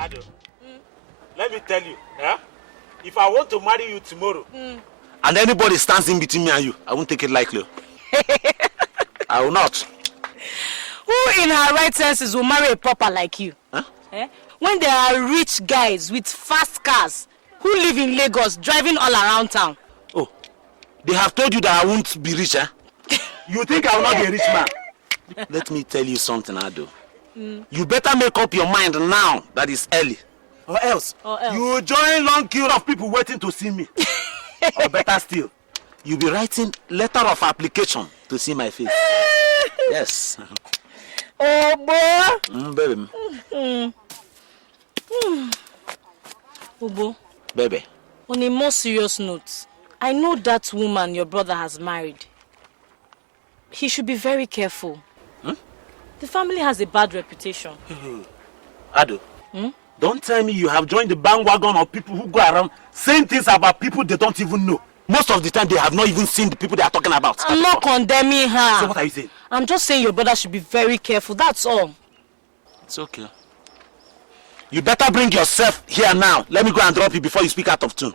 Ado, let me tell you, if I want to marry you tomorrow, and anybody stands in between me and you, I won't take it lightly. I will not. Who in her right senses will marry a pauper like you? Huh? When there are rich guys with fast cars who live in Lagos driving all around town. Oh, they have told you that I won't be rich, You think I will not be a rich man? Let me tell you something, Ado. You better make up your mind now that it's early. Or else, you will join long queue of people waiting to see me. Or better still, you'll be writing letter of application to see my face. Yes. Oh, boy. Baby. Obo. Baby. On a more serious note, I know that woman your brother has married. He should be very careful. The family has a bad reputation. Ado, don't tell me you have joined the bandwagon of people who go around saying things about people they don't even know. Most of the time, they have not even seen the people they are talking about. I'm not condemning her. So what are you saying? I'm just saying your brother should be very careful, that's all. It's okay. You better bring yourself here now. Let me go and drop you before you speak out of tune.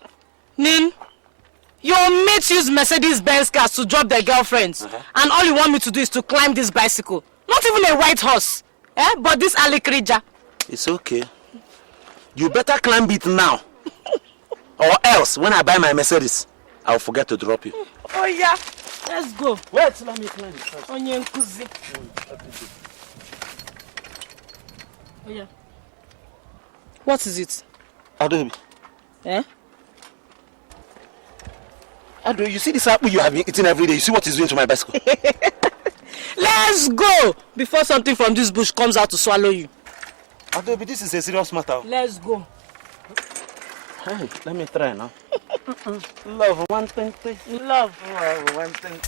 Nin, your mates use Mercedes-Benz cars to drop their girlfriends. And all you want me to do is to climb this bicycle. Not even a white horse. But this alikrija. It's okay. You better climb it now. Or else, when I buy my Mercedes, I'll forget to drop you. Oh yeah, let's go. Wait, let me climb it first. Onye nkuzi. Oh yeah. What is it? Ado. Ado, you see this apple you have been eating every day? You see what it's doing to my bicycle? Let's go before something from this bush comes out to swallow you. Ado, this is a serious matter. Let's go. Hey, let me try now. Love 120. Love 120.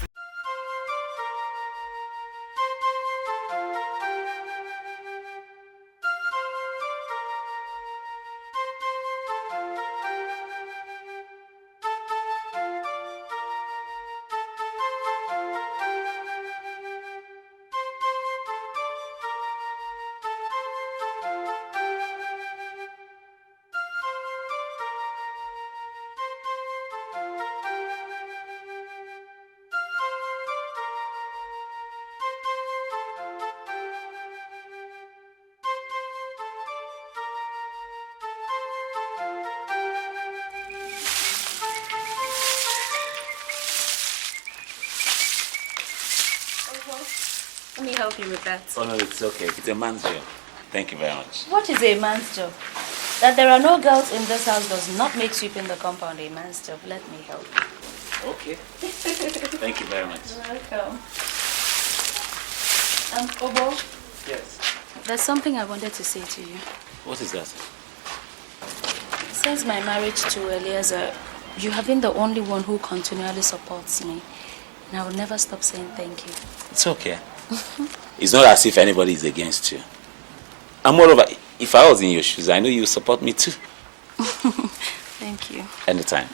Let me help you with that. Oh no, it's okay. It's a man's job. Thank you very much. What is a man's job? That there are no girls in this house does not make sweeping the compound a man's job. Let me help you. Okay. Thank you very much. You're welcome. Obo? Yes. There's something I wanted to say to you. What is that? Since my marriage to Eleazar, you have been the only one who continually supports me. And I will never stop saying thank you. It's okay. It's not as if anybody is against you. And moreover, if I was in your shoes, I know you would support me too. Thank you. Anytime.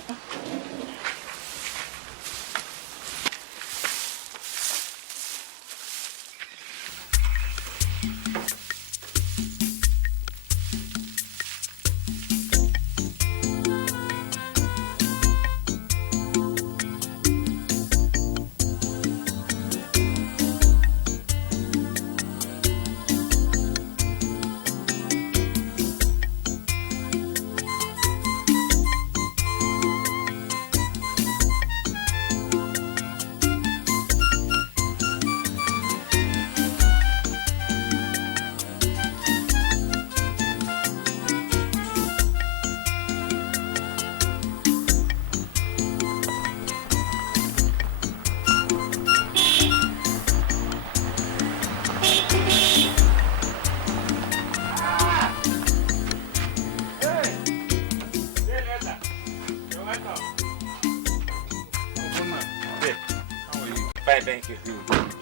Fine, thank you.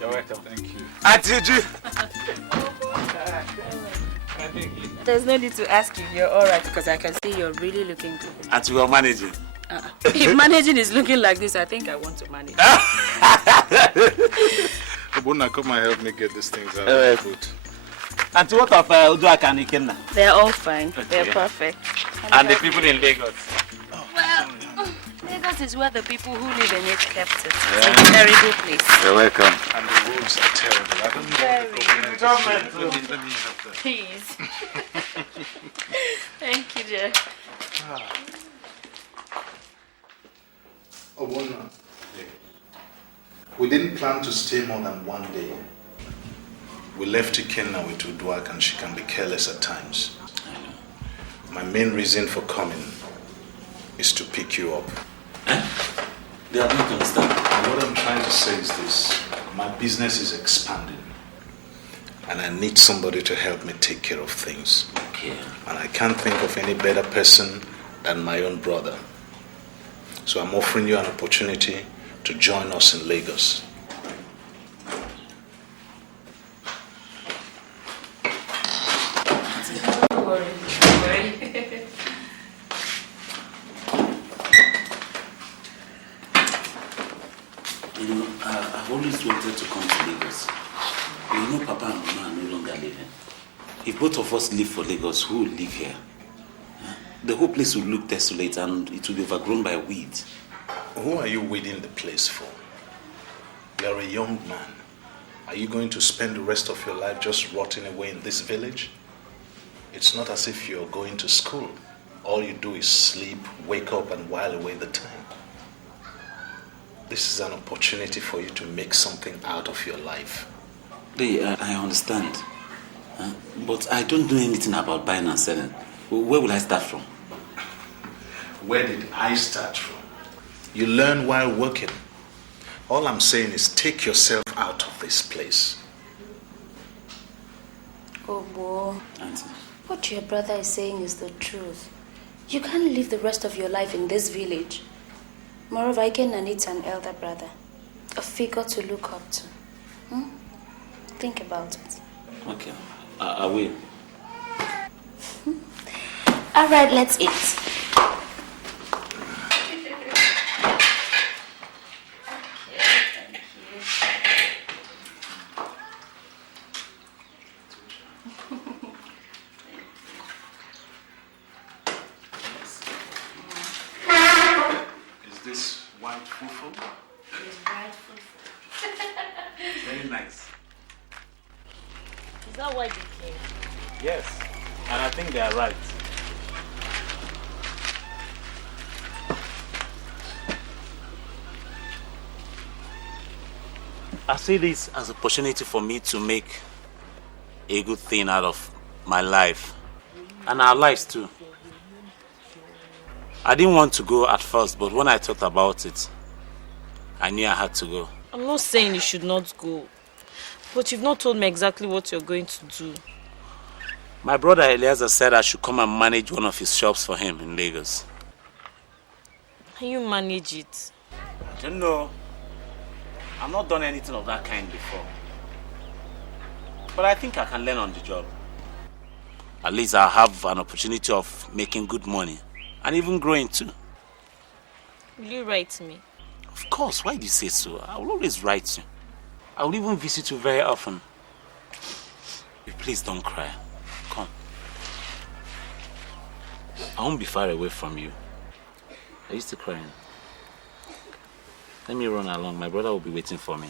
You're welcome. Thank you. Atiju. There's no need to ask if you're alright because I can see you're really looking good. And you are managing. If managing is looking like this, I think I want to manage. Obona, come and help me get these things out of the food. Auntie, what of Uduaka and Ikenna? They're all fine. Okay. They're perfect. And the people in Lagos? Well, Lagos is where the people who live in it kept it. It's a very good place. You're welcome. And the roads are terrible. I don't know what the government is. Please. Thank you, dear. Obona, we didn't plan to stay more than one day. We left Ikenna with Uduak and she can be careless at times. My main reason for coming is to pick you up. They are not understand. And what I'm trying to say is this. My business is expanding. And I need somebody to help me take care of things. Okay. And I can't think of any better person than my own brother. So I'm offering you an opportunity to join us in Lagos. Don't worry. Don't worry. You know, I've always wanted to come to Lagos. You know, Papa and Mama are no longer living. If both of us leave for Lagos, who will live here? The whole place will look desolate and it will be overgrown by weeds. Who are you weeding the place for? You're a young man. Are you going to spend the rest of your life just rotting away in this village? It's not as if you're going to school. All you do is sleep, wake up, and while away the time. This is an opportunity for you to make something out of your life. I understand. But I don't know anything about buying and selling. Where will I start from? Where did I start from? You learn while working. All I'm saying is take yourself out of this place. Oh, boy. Auntie. What your brother is saying is the truth. You can't live the rest of your life in this village. Moreover, Ikenna needs an elder brother. A figure to look up to. Think about it. Okay, I will. All right, let's eat. Is this white fufu? Very nice. Is that why they came? Yes, and I think they are right. I see this as an opportunity for me to make a good thing out of my life and our lives too. I didn't want to go at first, but when I thought about it, I knew I had to go. I'm not saying you should not go, but you've not told me exactly what you're going to do. My brother Eleazar said I should come and manage one of his shops for him in Lagos. Can you manage it? I don't know. I've not done anything of that kind before. But I think I can learn on the job. At least I'll have an opportunity of making good money and even growing too. Will you write me? Of course, why do you say so? I will always write you. I will even visit you very often. Please don't cry. Come. I won't be far away from you. Are you still crying? Let me run along. My brother will be waiting for me.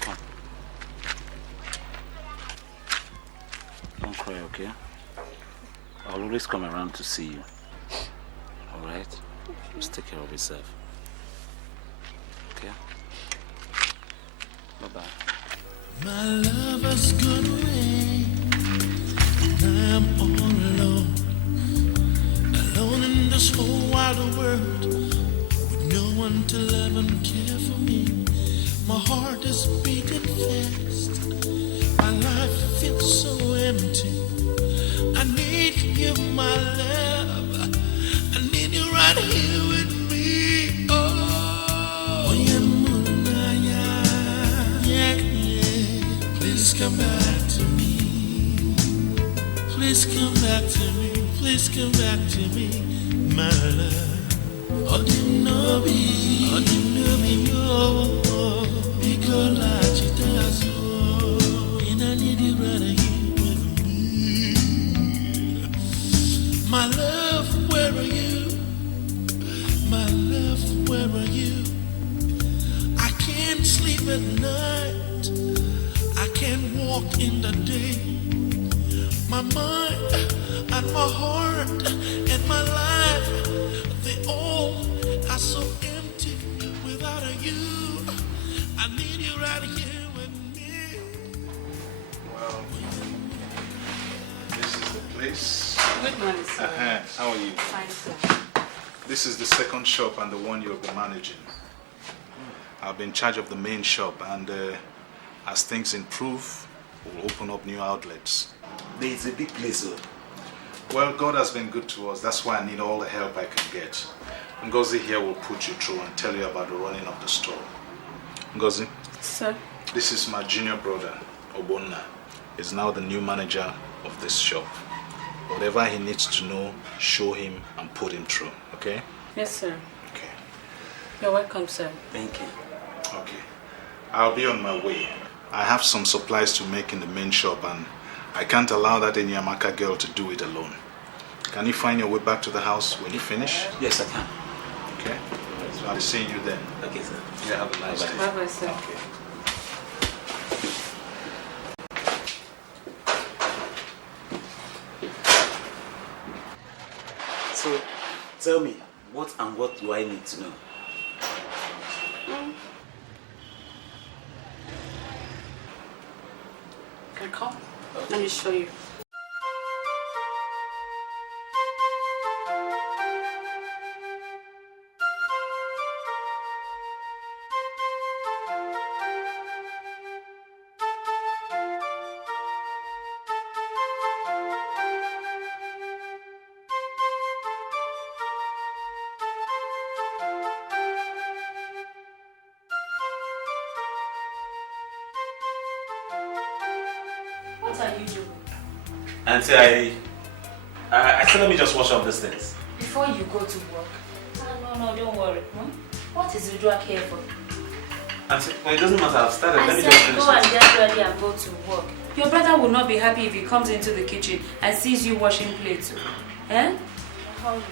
Come. Don't cry, okay? I'll always come around to see you. Alright? Just take care of yourself. Okay? Bye-bye. My lover's gone away, and I'm all alone, alone in this whole wide world, with no one to love and care for me. My heart is beating fast, my life feels so empty. I need you, my love, I need you right here with me. Oh, yeah, please come back to me. Please come back to me. Please come back to me. my love. Oh, didn't know me, no. Because I cheated so, and I need you right here with me. My love, where are you? My love, where are you? I can't sleep at night. I can't walk in the day. My mind and my heart and my life, they all are so empty without you. I need you right here with me. Well, this is the place. Good morning, sir. How are you? Fine, sir. This is the second shop and the one you'll be managing. I'll be in charge of the main shop, and as things improve, we'll open up new outlets. It's a big place, though. Well, God has been good to us. That's why I need all the help I can get. Ngozi here will put you through and tell you about the running of the store. Ngozi? Sir? This is my junior brother, Obona. He's now the new manager of this shop. Whatever he needs to know, show him and put him through, okay? Yes, sir. Okay. You're welcome, sir. Thank you. Okay. I'll be on my way. I have some supplies to make in the main shop, and I can't allow that Enyamaka girl to do it alone. Can you find your way back to the house when you finish? Yes, I can. Okay. So I'll be seeing you then. Okay, sir. Yeah, have a nice day. Bye-bye, sir. Okay. So, tell me, what and what do I need to know? Okay, come. Let me show you. What are you doing? Auntie, I said let me just wash up these things. Before you go to work. No, don't worry. What is Udrak here for? Auntie, well, it doesn't matter. I've started. Let I me just said finish go and this. get ready and go to work. Your brother will not be happy if he comes into the kitchen and sees you washing plates. Eh? Hurry.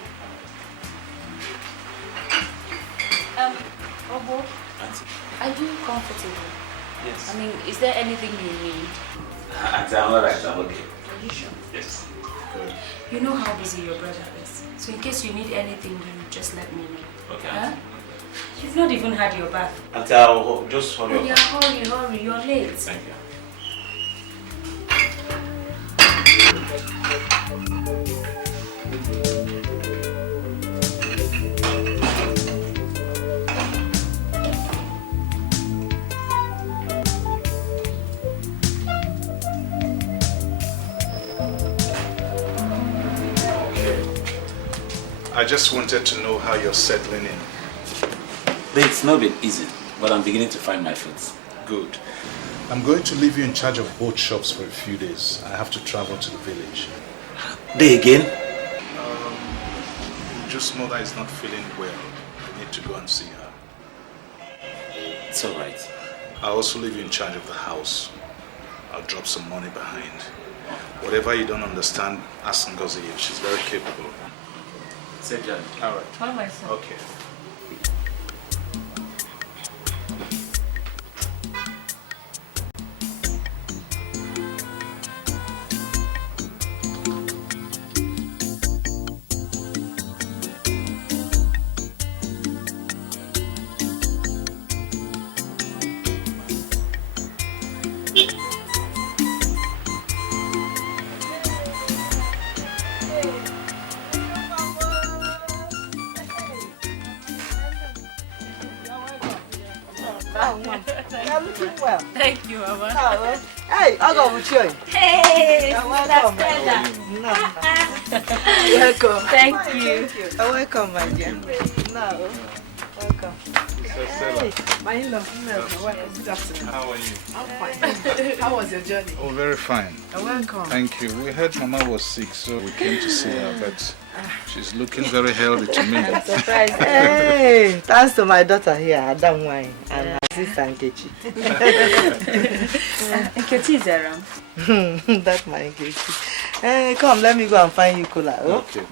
Obo, Auntie, are you comfortable? yes. I mean, is there anything you need? Auntie, I'm alright. I'm okay. Are you sure? Yes. Good. You know how busy your brother is. So in case you need anything, you just let me know. Okay, Huh? Auntie. You've not even had your bath. Auntie, I'll just hurry Oh, up. yeah, hurry. You're late. Thank you. I just wanted to know how you're settling in. It's not been easy, but I'm beginning to find my feet. Good. I'm going to leave you in charge of both shops for a few days. I have to travel to the village. Day again? Just mother is not feeling well. I need to go and see her. It's alright. I'll also leave you in charge of the house. I'll drop some money behind. Whatever you don't understand, ask Ngozi. She's very capable. Safe journey. All right. Bye, my son. Okay. You're looking well. Thank you, Mama. Oh, hey, I'll go with you. Hey, You're welcome, my dear. No. Welcome. Thank you. You're welcome, my dear. No. Welcome. Hey, my in-law. Welcome. Good afternoon. how are you? I'm fine. How was your journey? Oh, very fine. Welcome. Thank you. We heard Mama was sick, so we came to see her, but she's looking very healthy to me. I'm surprised. Hey, thanks to my daughter here, Adam Wine, and my sister Nkechi. Nkechi is around. That's my Nkechi. Hey, come, let me go and find you cola. Okay.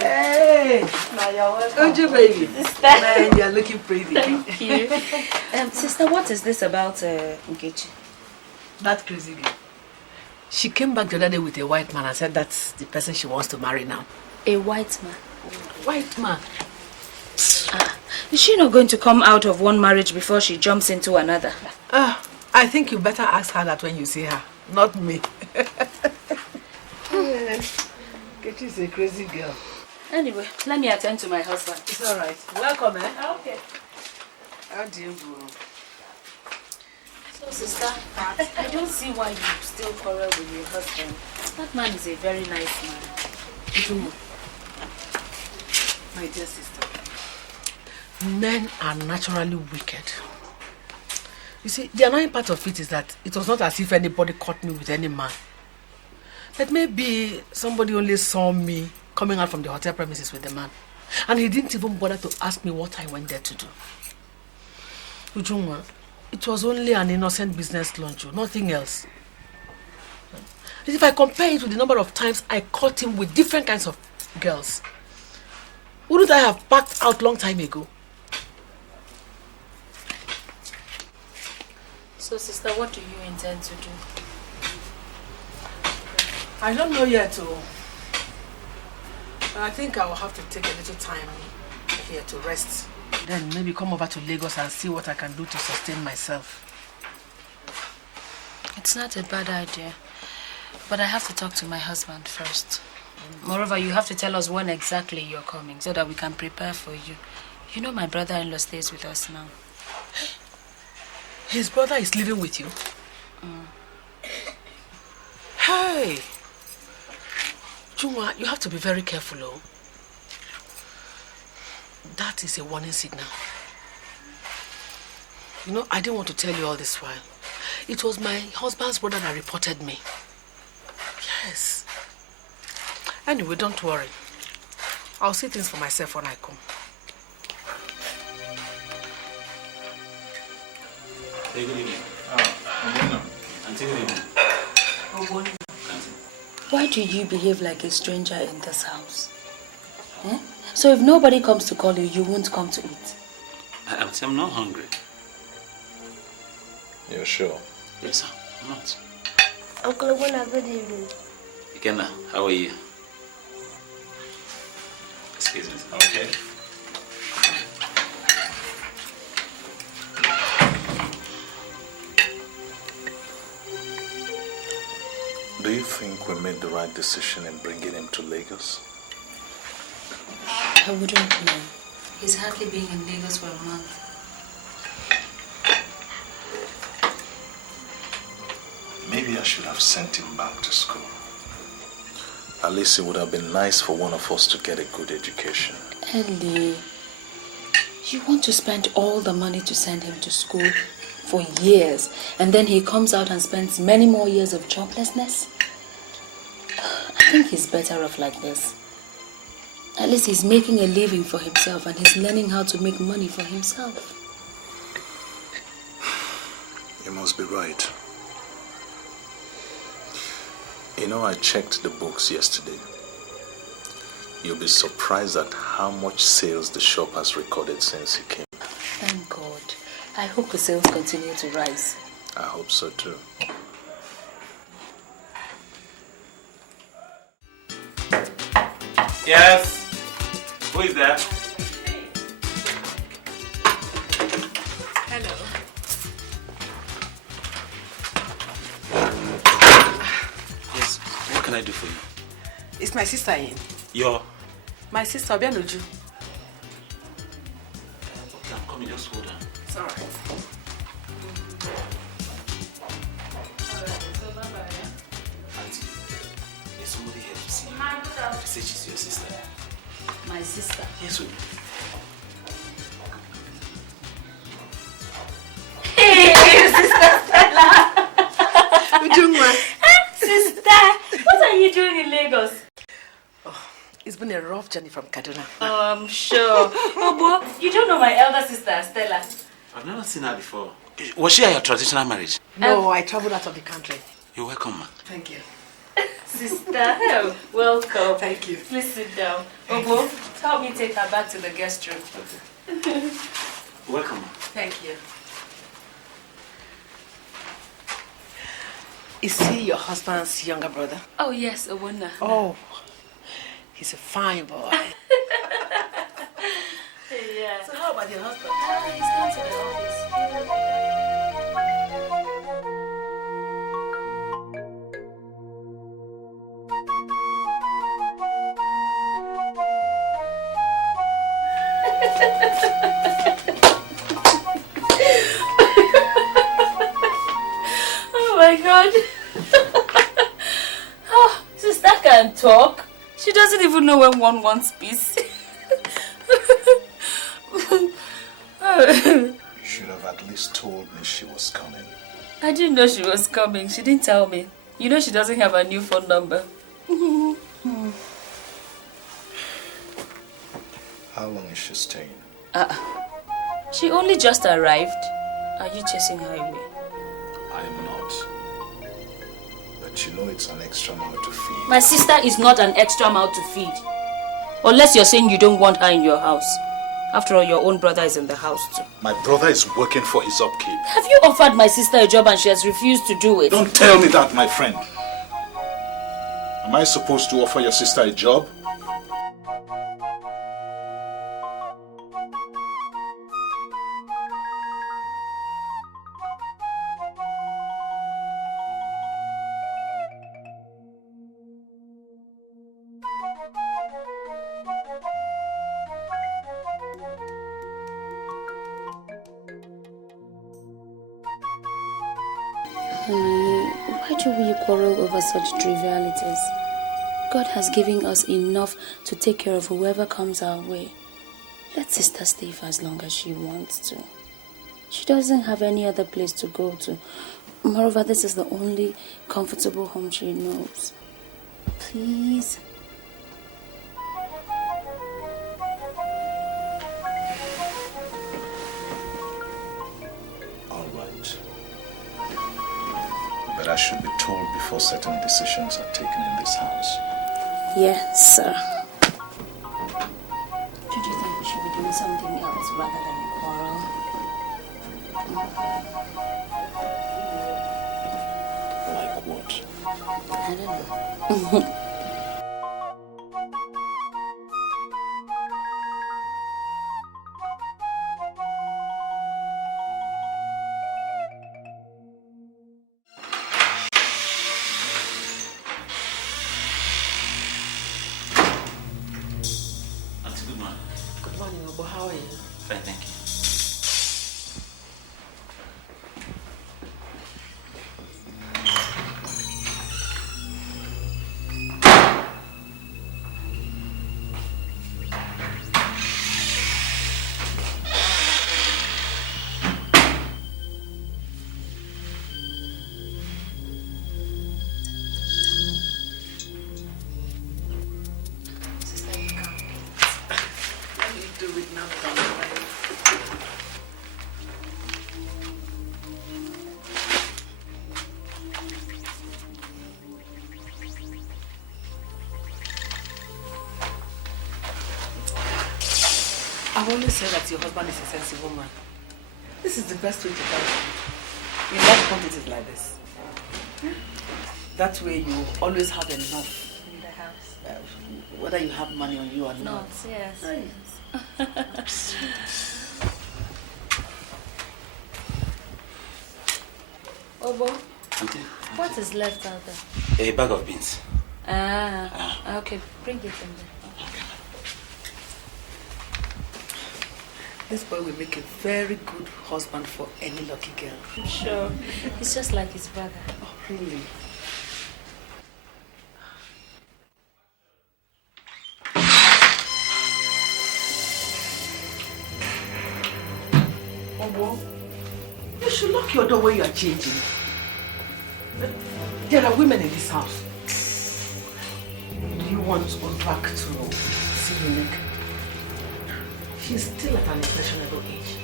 Hey, now you're welcome. Uche, baby. Sister. Man, you're looking pretty. Thank you. Sister, what is this about Nkechi? That crazy girl. She came back the other day with a white man and said that's the person she wants to marry now. A white man? White man? Is she not going to come out of one marriage before she jumps into another? I think you better ask her that when you see her, not me. She's a crazy girl. Anyway, let me attend to my husband. It's all right. Welcome, eh? Okay. How do you go? So, sister, I don't see why you still quarrel with your husband. That man is a very nice man. My dear sister, men are naturally wicked. You see, the annoying part of it is that it was not as if anybody caught me with any man. But maybe somebody only saw me coming out from the hotel premises with the man. And he didn't even bother to ask me what I went there to do. Ujungwa, it was only an innocent business lunch, nothing else. If I compare it with the number of times I caught him with different kinds of girls, wouldn't I have backed out long time ago? So, sister, what do you intend to do? I don't know yet, but I think I will have to take a little time here to rest. Then maybe come over to Lagos and see what I can do to sustain myself. It's not a bad idea, but I have to talk to my husband first. Moreover, you have to tell us when exactly you're coming so that we can prepare for you. You know my brother-in-law stays with us now. His brother is living with you? Hey! Chuma, you have to be very careful, oh. That is a warning signal. You know, I didn't want to tell you all this while. It was my husband's brother that reported me. Yes. Anyway, don't worry. I'll see things for myself when I come. Hey, good evening. Obona. Auntie, good evening. Obona. Why do you behave like a stranger in this house? Eh? So if nobody comes to call you, you won't come to eat? I'm not hungry. You're sure? Yes, sir. I'm not. Uncle Obona, good evening. Ikenna, how are you? Excuse me. Okay. Do you think we made the right decision in bringing him to Lagos? I wouldn't know. He's hardly been in Lagos for a month. Maybe I should have sent him back to school. At least it would have been nice for one of us to get a good education. Ellie, you want to spend all the money to send him to school for years, and then he comes out and spends many more years of joblessness? I think he's better off like this. At least he's making a living for himself and he's learning how to make money for himself. You must be right. You know, I checked the books yesterday. You'll be surprised at how much sales the shop has recorded since he came. Thank God. I hope the sales continue to rise. I hope so too. Yes. Who is there? Hello. Yes. What can I do for you? It's my sister in. Your. My sister, Obianuju. Okay, I'm coming. Just hold on. It's all right. Auntie, there's somebody here to see you. She said she's your sister. My sister. Yes, sir. having a rough journey from Kaduna. Oh, I'm sure. Obo, you don't know my elder sister, Stella. I've never seen her before. Was she at your traditional marriage? No, I traveled out of the country. You're welcome, ma. Thank you. Sister, welcome. Thank you. Please sit down. Obo, help me take her back to the guest room. Okay. Welcome, ma. Thank you. Is he your husband's younger brother? Oh, yes, Obona. Oh, he's a fine boy. Yeah. So how about your husband? He's gone to the office. Oh my God. Oh, sister can talk. She doesn't even know when one wants peace. You should have at least told me she was coming. I didn't know she was coming. She didn't tell me. You know she doesn't have a new phone number. How long is she staying? She only just arrived. Are you chasing her away? I am not. But you know it's an extra mouth to feed. My sister is not an extra mouth to feed. Unless you're saying you don't want her in your house. After all, your own brother is in the house too. My brother is working for his upkeep. Have you offered my sister a job and she has refused to do it? Don't tell me that, my friend. Am I supposed to offer your sister a job? Why do we quarrel over such trivialities? God has given us enough to take care of whoever comes our way. Let sister stay for as long as she wants to. She doesn't have any other place to go to. Moreover, this is the only comfortable home she knows. Please. But I should be told before certain decisions are taken in this house. Yes, sir. Don't you think we should be doing something else rather than quarrel? Like what? I don't know. How are you? Fine, thank you. I've always said that your husband is a sensible man. This is the best way to find him. In large quantities like this. That way you always have enough in the house. Whether you have money on you or not. Yes. Yes. Obo, what is left out there? A bag of beans. Okay, bring it in there. This boy will make a very good husband for any lucky girl. I'm sure. He's just like his brother. Oh, really? Obo, you should lock your door when you are changing. There are women in this house. Do you want Oduputa to see Unique. She's still at an impressionable age.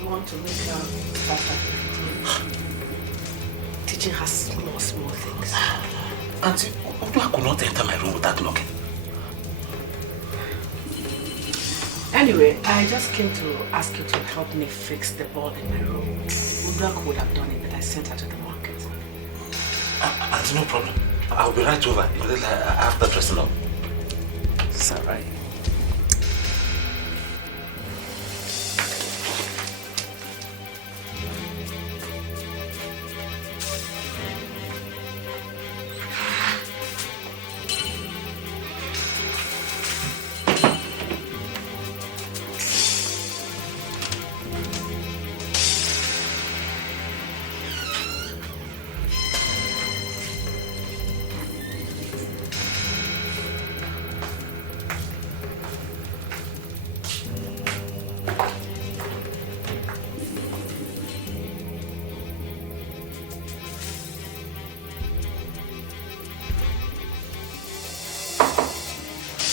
You want to make her start teaching her small things. Auntie, Oduputa could not enter my room without knocking. Anyway, I just came to ask you to help me fix the ball in my room. Oduputa would have done it, but I sent her to the market. Auntie, no problem. I'll be right over after dressing up. It's alright.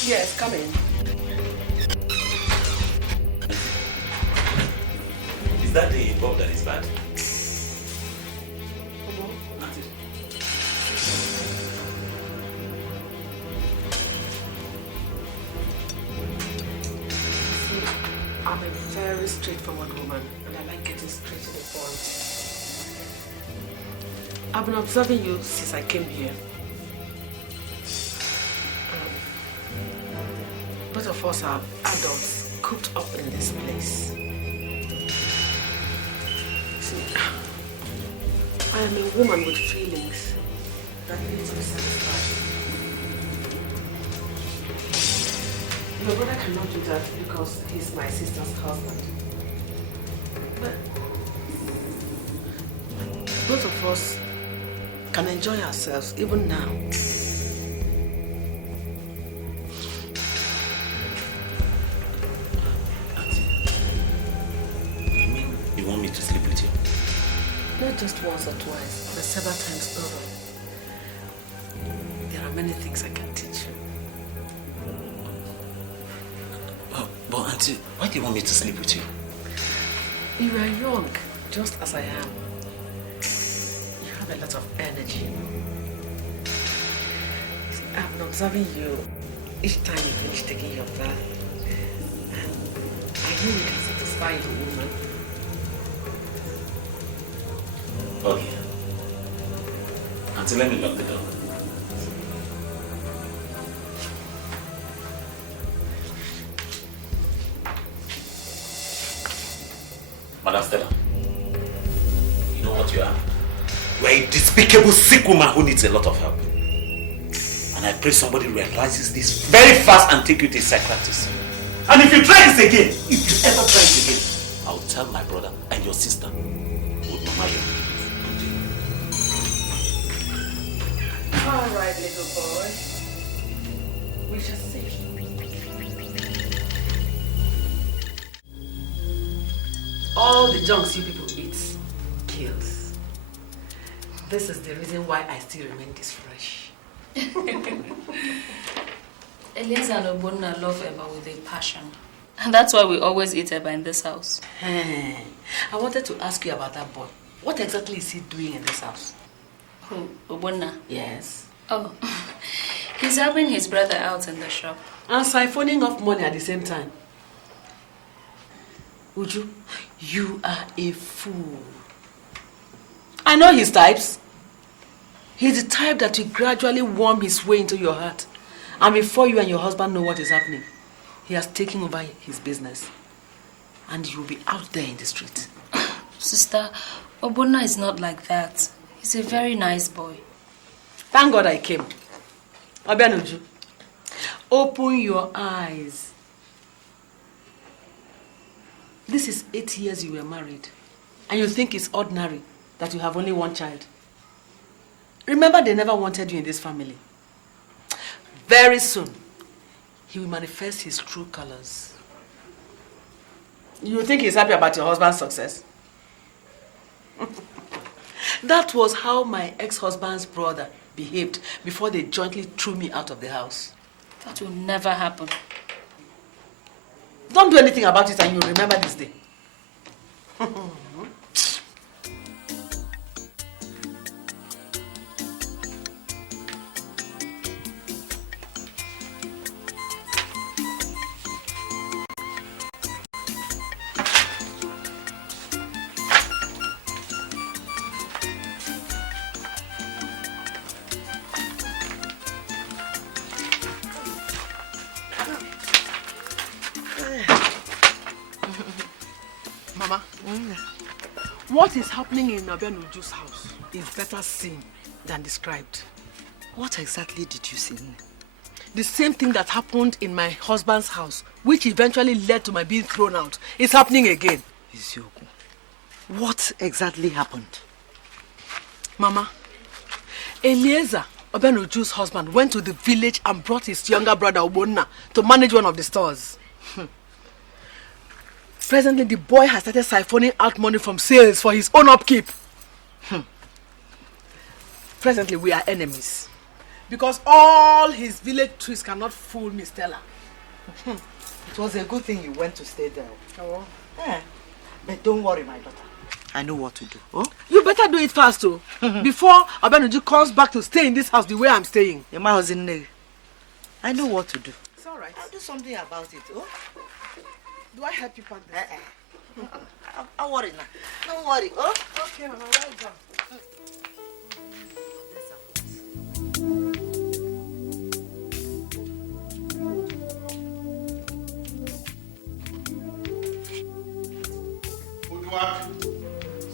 Yes, come in. Is that the bulb that is bad? Auntie. See, I'm a very straightforward woman and I like getting straight to the point. I've been observing you since I came here. Both of us are adults cooped up in this place. See, I am a woman with feelings that need to be satisfied. Your brother cannot do that because he's my sister's husband. But both of us can enjoy ourselves even now. To sleep with you? Not just once or twice, but several times over. There are many things I can teach you. But Auntie, why do you want me to sleep with you? You are young, just as I am. You have a lot of energy. I've been observing you each time you finish taking your bath. And I know you can satisfy the woman. Okay. Auntie, let me lock the door. Madam Stella, you know what you are? You are a despicable, sick woman who needs a lot of help. And I pray somebody realizes this very fast and take you to a psychiatrist. And if you try this again, if you ever try it again, I will tell my brother and your sister with Mama you. All right, little boy. We shall see. All the junks you people eat kills. This is the reason why I still remain this fresh. Eleazar and Obona love Eba with a passion. And that's why we always eat Eba in this house. I wanted to ask you about that boy. What exactly is he doing in this house? Who? Obona? Yes. Oh, he's helping his brother out in the shop. And siphoning off money at the same time. Uju, you are a fool. I know his types. He's the type that will gradually worm his way into your heart. And before you and your husband know what is happening, he has taken over his business. And you'll be out there in the street. Sister, Obona is not like that. He's a very nice boy. Thank God I came. Obianuju, open your eyes. This is 8 years you were married. And you think it's ordinary that you have only one child. Remember, they never wanted you in this family. Very soon, he will manifest his true colors. You think he's happy about your husband's success? That was how my ex-husband's brother behaved before they jointly threw me out of the house. That will never happen. Don't do anything about it and you'll remember this day. Mama, what is happening in Obenuju's house is better seen than described. What exactly did you see? The same thing that happened in my husband's house, which eventually led to my being thrown out, is happening again. Isiokwu, what exactly happened? Mama, Eleazar, Obenuju's husband, went to the village and brought his younger brother Obona to manage one of the stores. Presently, the boy has started siphoning out money from sales for his own upkeep. Presently, we are enemies. Because all his village trees cannot fool Miss Stella. It was a good thing you went to stay there. Oh. Yeah. But don't worry, my daughter. I know what to do. Oh? You better do it fast, too. Before Obenuju comes back to stay in this house the way I'm staying. Your house in there. I know what to do. It's all right. I'll do something about it. Oh? Do I help you pack this? Don't worry now. Don't worry. Oh? Okay, Mama, well done.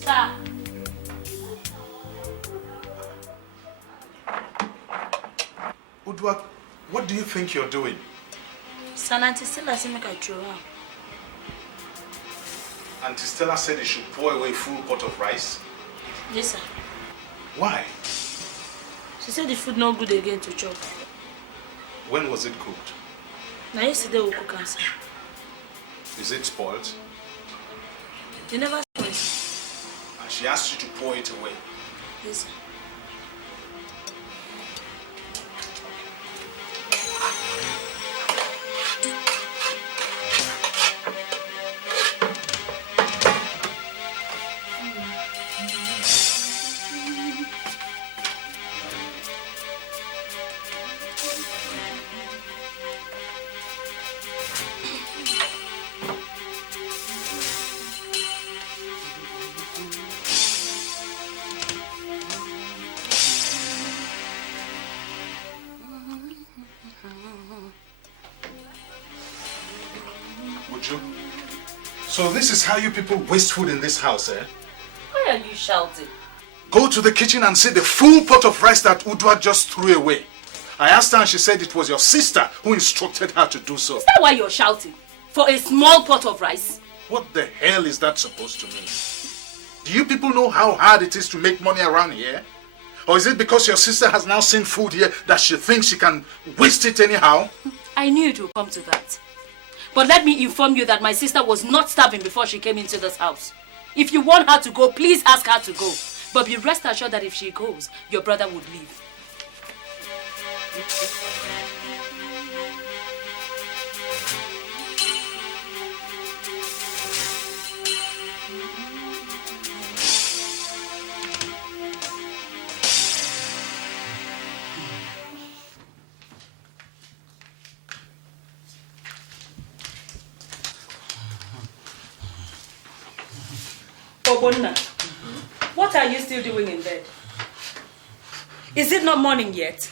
Sir. Udwa, what do you think you're doing? Sir, Auntie Stella said make I throw her. Auntie Stella said you should pour away a full pot of rice. Yes, sir. Why? She said the food not good again to chop. When was it cooked? Now yesterday we cook am, sir. Is it spoiled? They never spoil, sir. And she asked you to pour it away. Yes, sir. So this is how you people waste food in this house, eh? Why are you shouting? Go to the kitchen and see the full pot of rice that Udwa just threw away. I asked her and she said it was your sister who instructed her to do so. Is that why you're shouting? For a small pot of rice? What the hell is that supposed to mean? Do you people know how hard it is to make money around here? Or is it because your sister has now seen food here that she thinks she can waste it anyhow? I knew it would come to that. But let me inform you that my sister was not starving before she came into this house. If you want her to go, please ask her to go. But be rest assured that if she goes, your brother would leave. Obona, what are you still doing in bed? Is it not morning yet?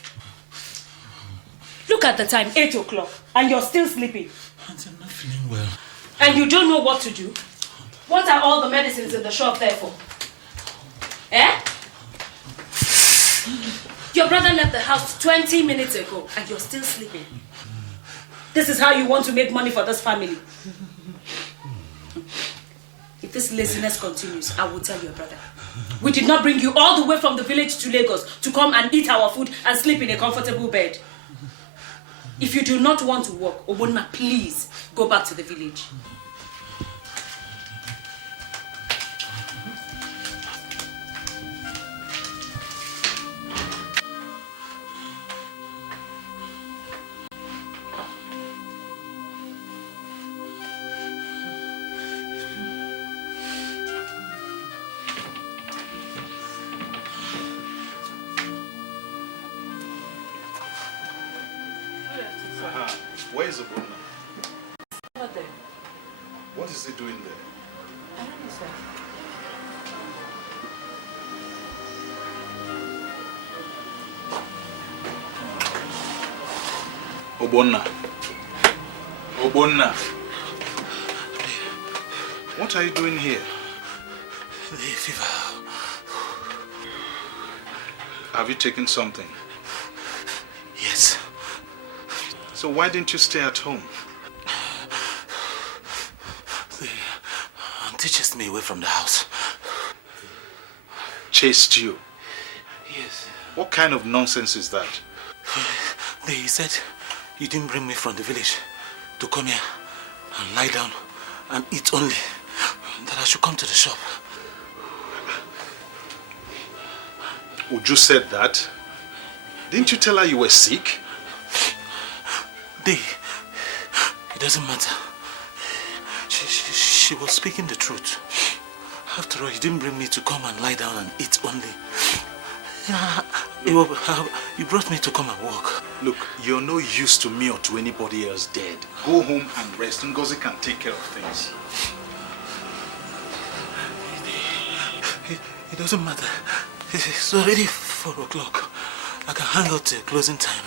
Look at the time, 8 o'clock, and you're still sleeping. Auntie, I'm not feeling well. And you don't know what to do? What are all the medicines in the shop there for? Eh? Your brother left the house 20 minutes ago, and you're still sleeping. This is how you want to make money for this family. If this laziness continues, I will tell your brother. We did not bring you all the way from the village to Lagos to come and eat our food and sleep in a comfortable bed. If you do not want to work, Obona, please go back to the village. Where is Obona? Over there. What is he doing there? I don't know, sir. Obona. Obona. What are you doing here? The fever. Have you taken something? Yes. So why didn't you stay at home? The auntie chased me away from the house. Chased you? Yes. What kind of nonsense is that? They said you didn't bring me from the village to come here and lie down and eat only. That I should come to the shop. Uju said that? Didn't you tell her you were sick? It doesn't matter. She was speaking the truth. After all, you didn't bring me to come and lie down and eat only. You brought me to come and walk. Look, you're no use to me or to anybody else dead. Go home and rest. Ngozi can take care of things. It doesn't matter. It's already 4 o'clock. I can hang out till closing time.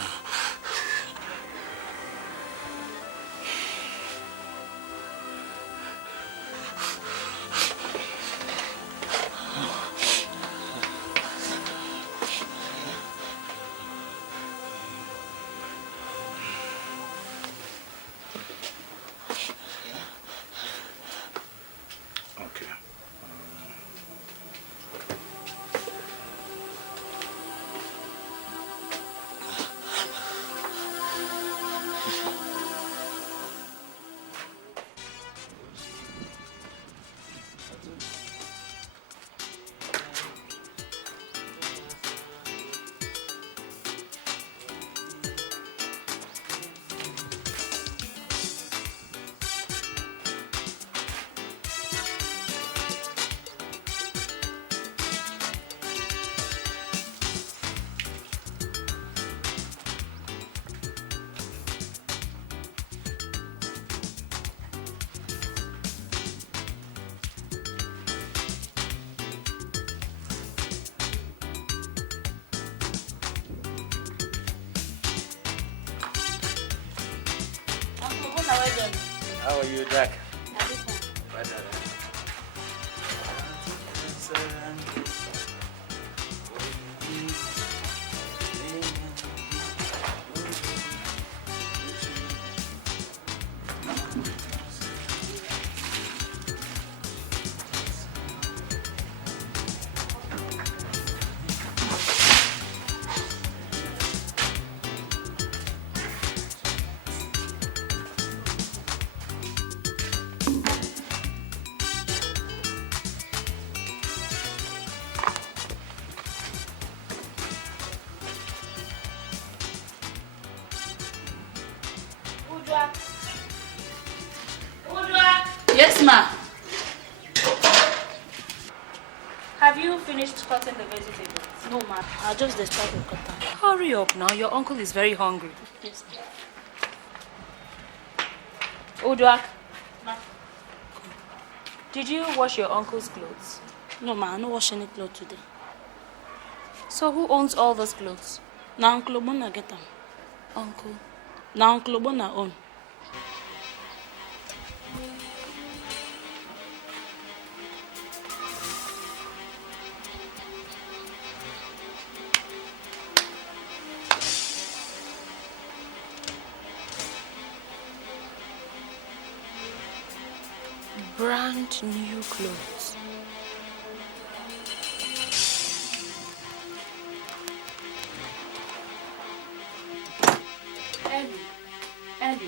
How are you, Jack? Yes, ma. Have you finished cutting the vegetables? No, ma. I just started cutting. Hurry up now. Your uncle is very hungry. Yes, Udwak. Ma. Did you wash your uncle's clothes? No, ma. I don't wash any clothes today. So who owns all those clothes? Now Uncle Obona get them. Uncle. Now Uncle Obona own. Brand new clothes. Ellie,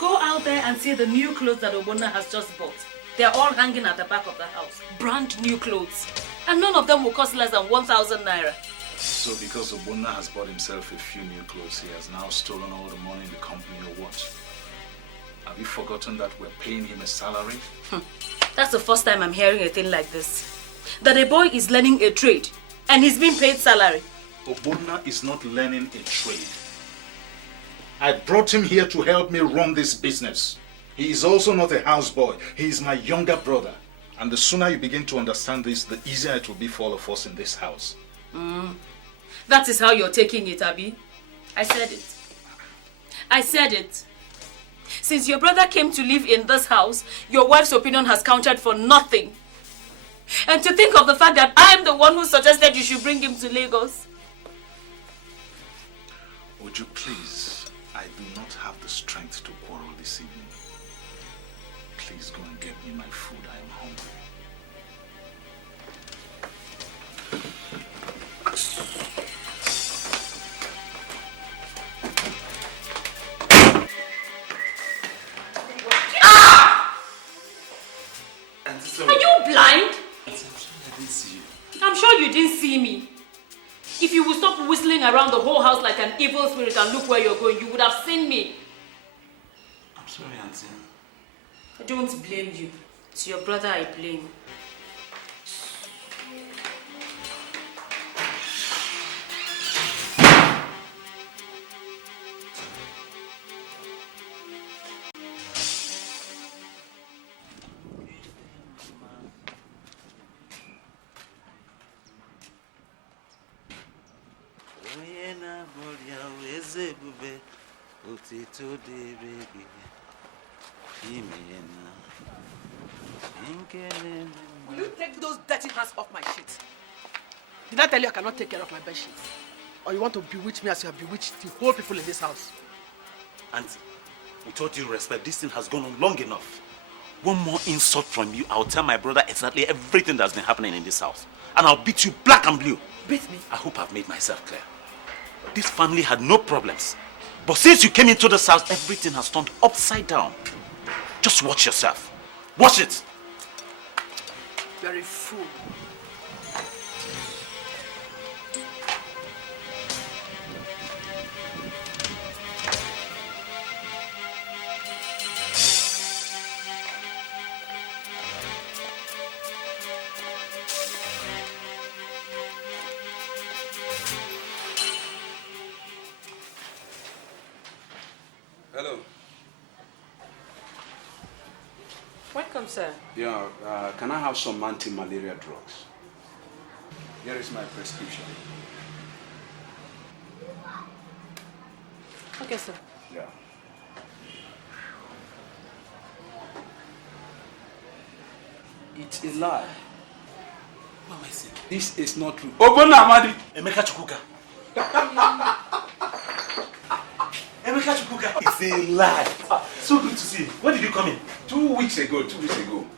go out there and see the new clothes that Obona has just bought. They are all hanging at the back of the house. Brand new clothes. And none of them will cost less than 1,000 naira. So because Obona has bought himself a few new clothes, he has now stolen all the money in the company or what? Have you forgotten that we're paying him a salary? That's the first time I'm hearing a thing like this. That a boy is learning a trade and he's being paid salary. Obona is not learning a trade. I brought him here to help me run this business. He is also not a houseboy. He is my younger brother. And the sooner you begin to understand this, the easier it will be for all of us in this house. That is how you're taking it, Abby. I said it. I said it. Since your brother came to live in this house, your wife's opinion has counted for nothing. And to think of the fact that I'm the one who suggested you should bring him to Lagos. Would you please? I do not have the strength to quarrel this evening. Please go and get me my food. I am hungry. Are you blind? I'm sorry I didn't see you. I'm sure you didn't see me. If you would stop whistling around the whole house like an evil spirit and look where you're going, you would have seen me. I'm sorry, Auntie. I don't blame you. It's your brother I blame. Will you take those dirty hands off my sheets? Did I tell you I cannot take care of my bed sheets? Or you want to bewitch me as you have bewitched the whole people in this house? Auntie, with all due respect, this thing has gone on long enough. One more insult from you, I'll tell my brother exactly everything that's been happening in this house. And I'll beat you black and blue. Beat me? I hope I've made myself clear. This family had no problems. But since you came into this house, everything has turned upside down. Just watch yourself. Watch it. You're a fool. Hello. Welcome, sir. Yeah, can I have some anti-malaria drugs? Here is my prescription. Okay, sir. Yeah. It's a lie. What am I saying? This is not true. Obona Amadi! Emeka Chukwuka. Emeka Chukwuka. It's a lie. So good to see you. When did you come in? 2 weeks ago.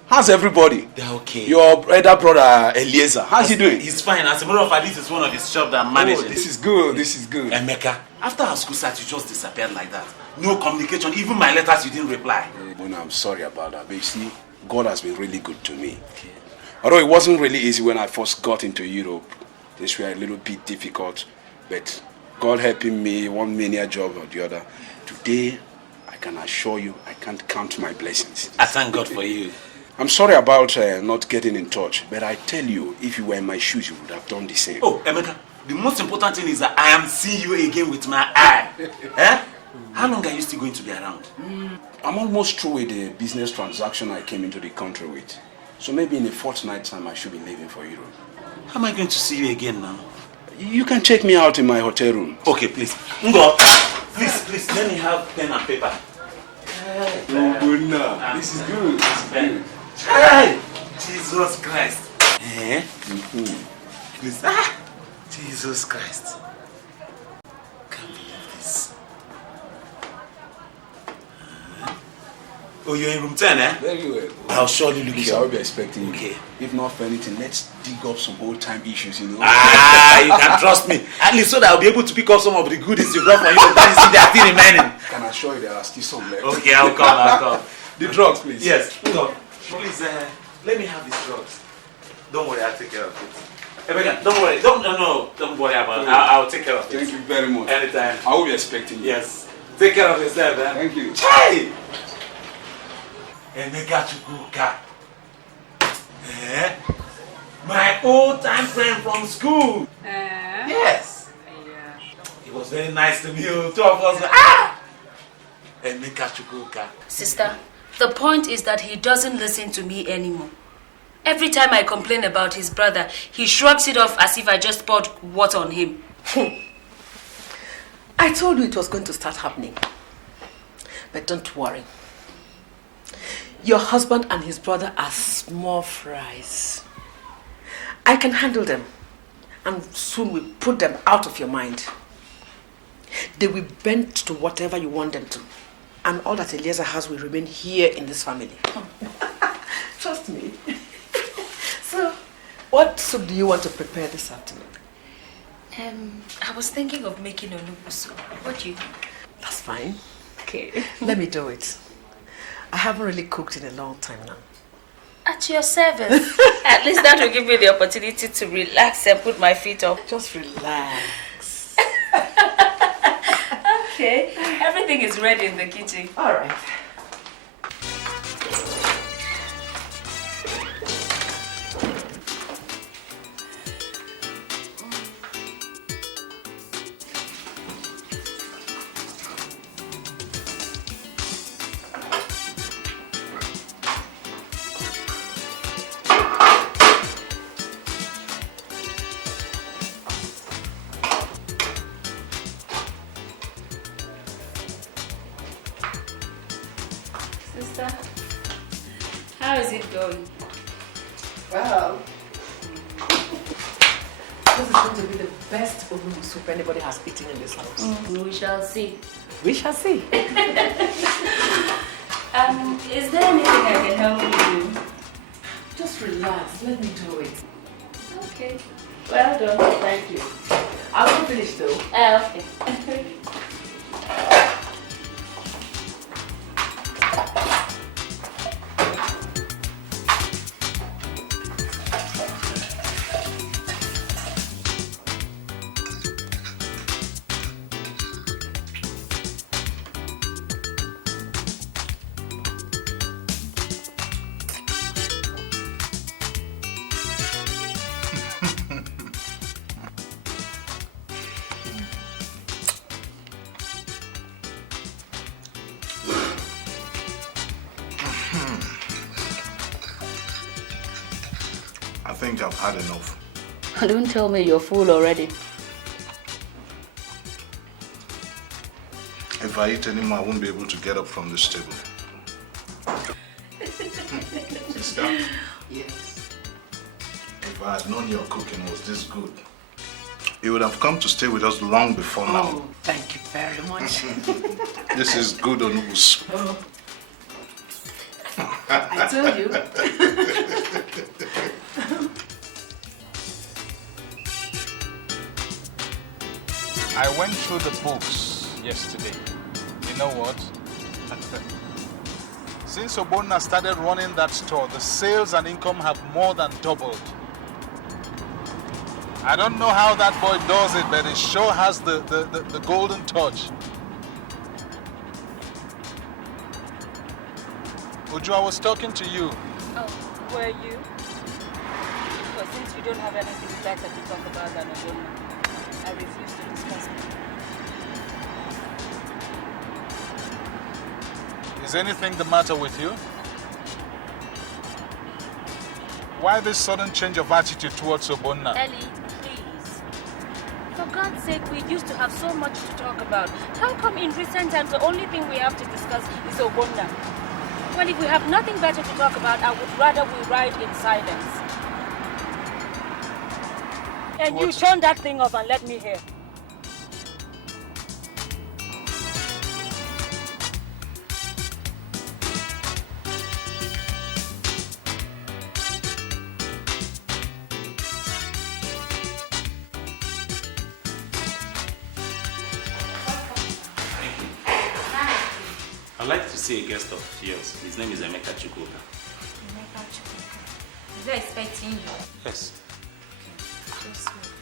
How's everybody? They're okay. Your elder brother Eleazar, how's he doing? He's fine. As a matter of fact, this is one of his shops that I'm managing. Oh, this is good. Emeka, after our school start, you just disappeared like that. No communication. Even my letters, you didn't reply. Obona, I'm sorry about that. But you see, God has been really good to me. Okay. Although it wasn't really easy when I first got into Europe. Things were a little bit difficult. But God helping me, one mania job or the other. Today, I can assure you, I can't count my blessings. I thank God for you. I'm sorry about not getting in touch, but I tell you, if you were in my shoes, you would have done the same. Oh, Emeka, the most important thing is that I am seeing you again with my eye. Eh? How long are you still going to be around? I'm almost through with the business transaction I came into the country with. So maybe in a fortnight's time, I should be leaving for Europe. How am I going to see you again now? You can check me out in my hotel room. Okay, please. Ngo, please, let me have pen and paper. Obona, this is good. Hey! Jesus Christ. Eh? Please. Jesus Christ. Can't believe this. Oh, you're in room 10, eh? Very well. I'll surely look here. I will be expecting you. Okay. If not for anything, let's dig up some old-time issues, you know. You can trust me. At least so that I'll be able to pick up some of the goodies you brought for you. But you see, they are still remaining. Can I assure you there are still some left? Okay, I'll come. The drugs, please. Yes. No. Please, let me have these drugs. Don't worry, I'll take care of it. Rebecca, don't worry. Don't worry about it. I'll take care of it. Thank you very much. Anytime. I will be expecting you. Yes. Take care of yourself, eh? Thank you. Hey! Emeka Chukwuka. Eh? My old-time friend from school. Yes. It was very nice to meet you. Two of us. Sister, the point is that he doesn't listen to me anymore. Every time I complain about his brother, he shrugs it off as if I just poured water on him. I told you it was going to start happening. But don't worry. Your husband and his brother are small fries. I can handle them. And soon we'll put them out of your mind. They will bend to whatever you want them to. And all that Eleazar has will remain here in this family. Trust me. So, what soup do you want to prepare this afternoon? I was thinking of making a noodle soup. What do you think? That's fine. Okay. Let me do it. I haven't really cooked in a long time now. At your service. At least that will give me the opportunity to relax and put my feet up. Just relax. Okay. Everything is ready in the kitchen. All right. Sister, how is it going? Well, this is going to be the best Obona soup anybody has eaten in this house. We shall see. We shall see. Is there anything I can help you do? Just relax. Let me do it. Okay. Well done. Thank you. I'll not finish though. Okay. I think I've had enough. Don't tell me you're full already. If I eat anymore, I won't be able to get up from this table. Sister? Yes. If I had known your cooking was this good, you would have come to stay with us long before now. Oh, thank you very much. This is good onubus. Oh. I told you. I went through the books yesterday. You know what? Since Obona started running that store, the sales and income have more than doubled. I don't know how that boy does it, but it sure has the golden touch. Uju, I was talking to you. Oh, were you? Well, since you don't have anything better to talk about than Obona, I refuse to discuss it. Is anything the matter with you? Why this sudden change of attitude towards Obona? Ellie, please. For God's sake, we used to have so much to talk about. How come in recent times the only thing we have to discuss is Obona? Well, if we have nothing better to talk about, I would rather we ride in silence. And you turn that thing off and let me hear. I'd like to see a guest of yours. His name is Emeka Chukwuka. Emeka Chukwuka. Is he expecting you? Yes. Okay. Just wait.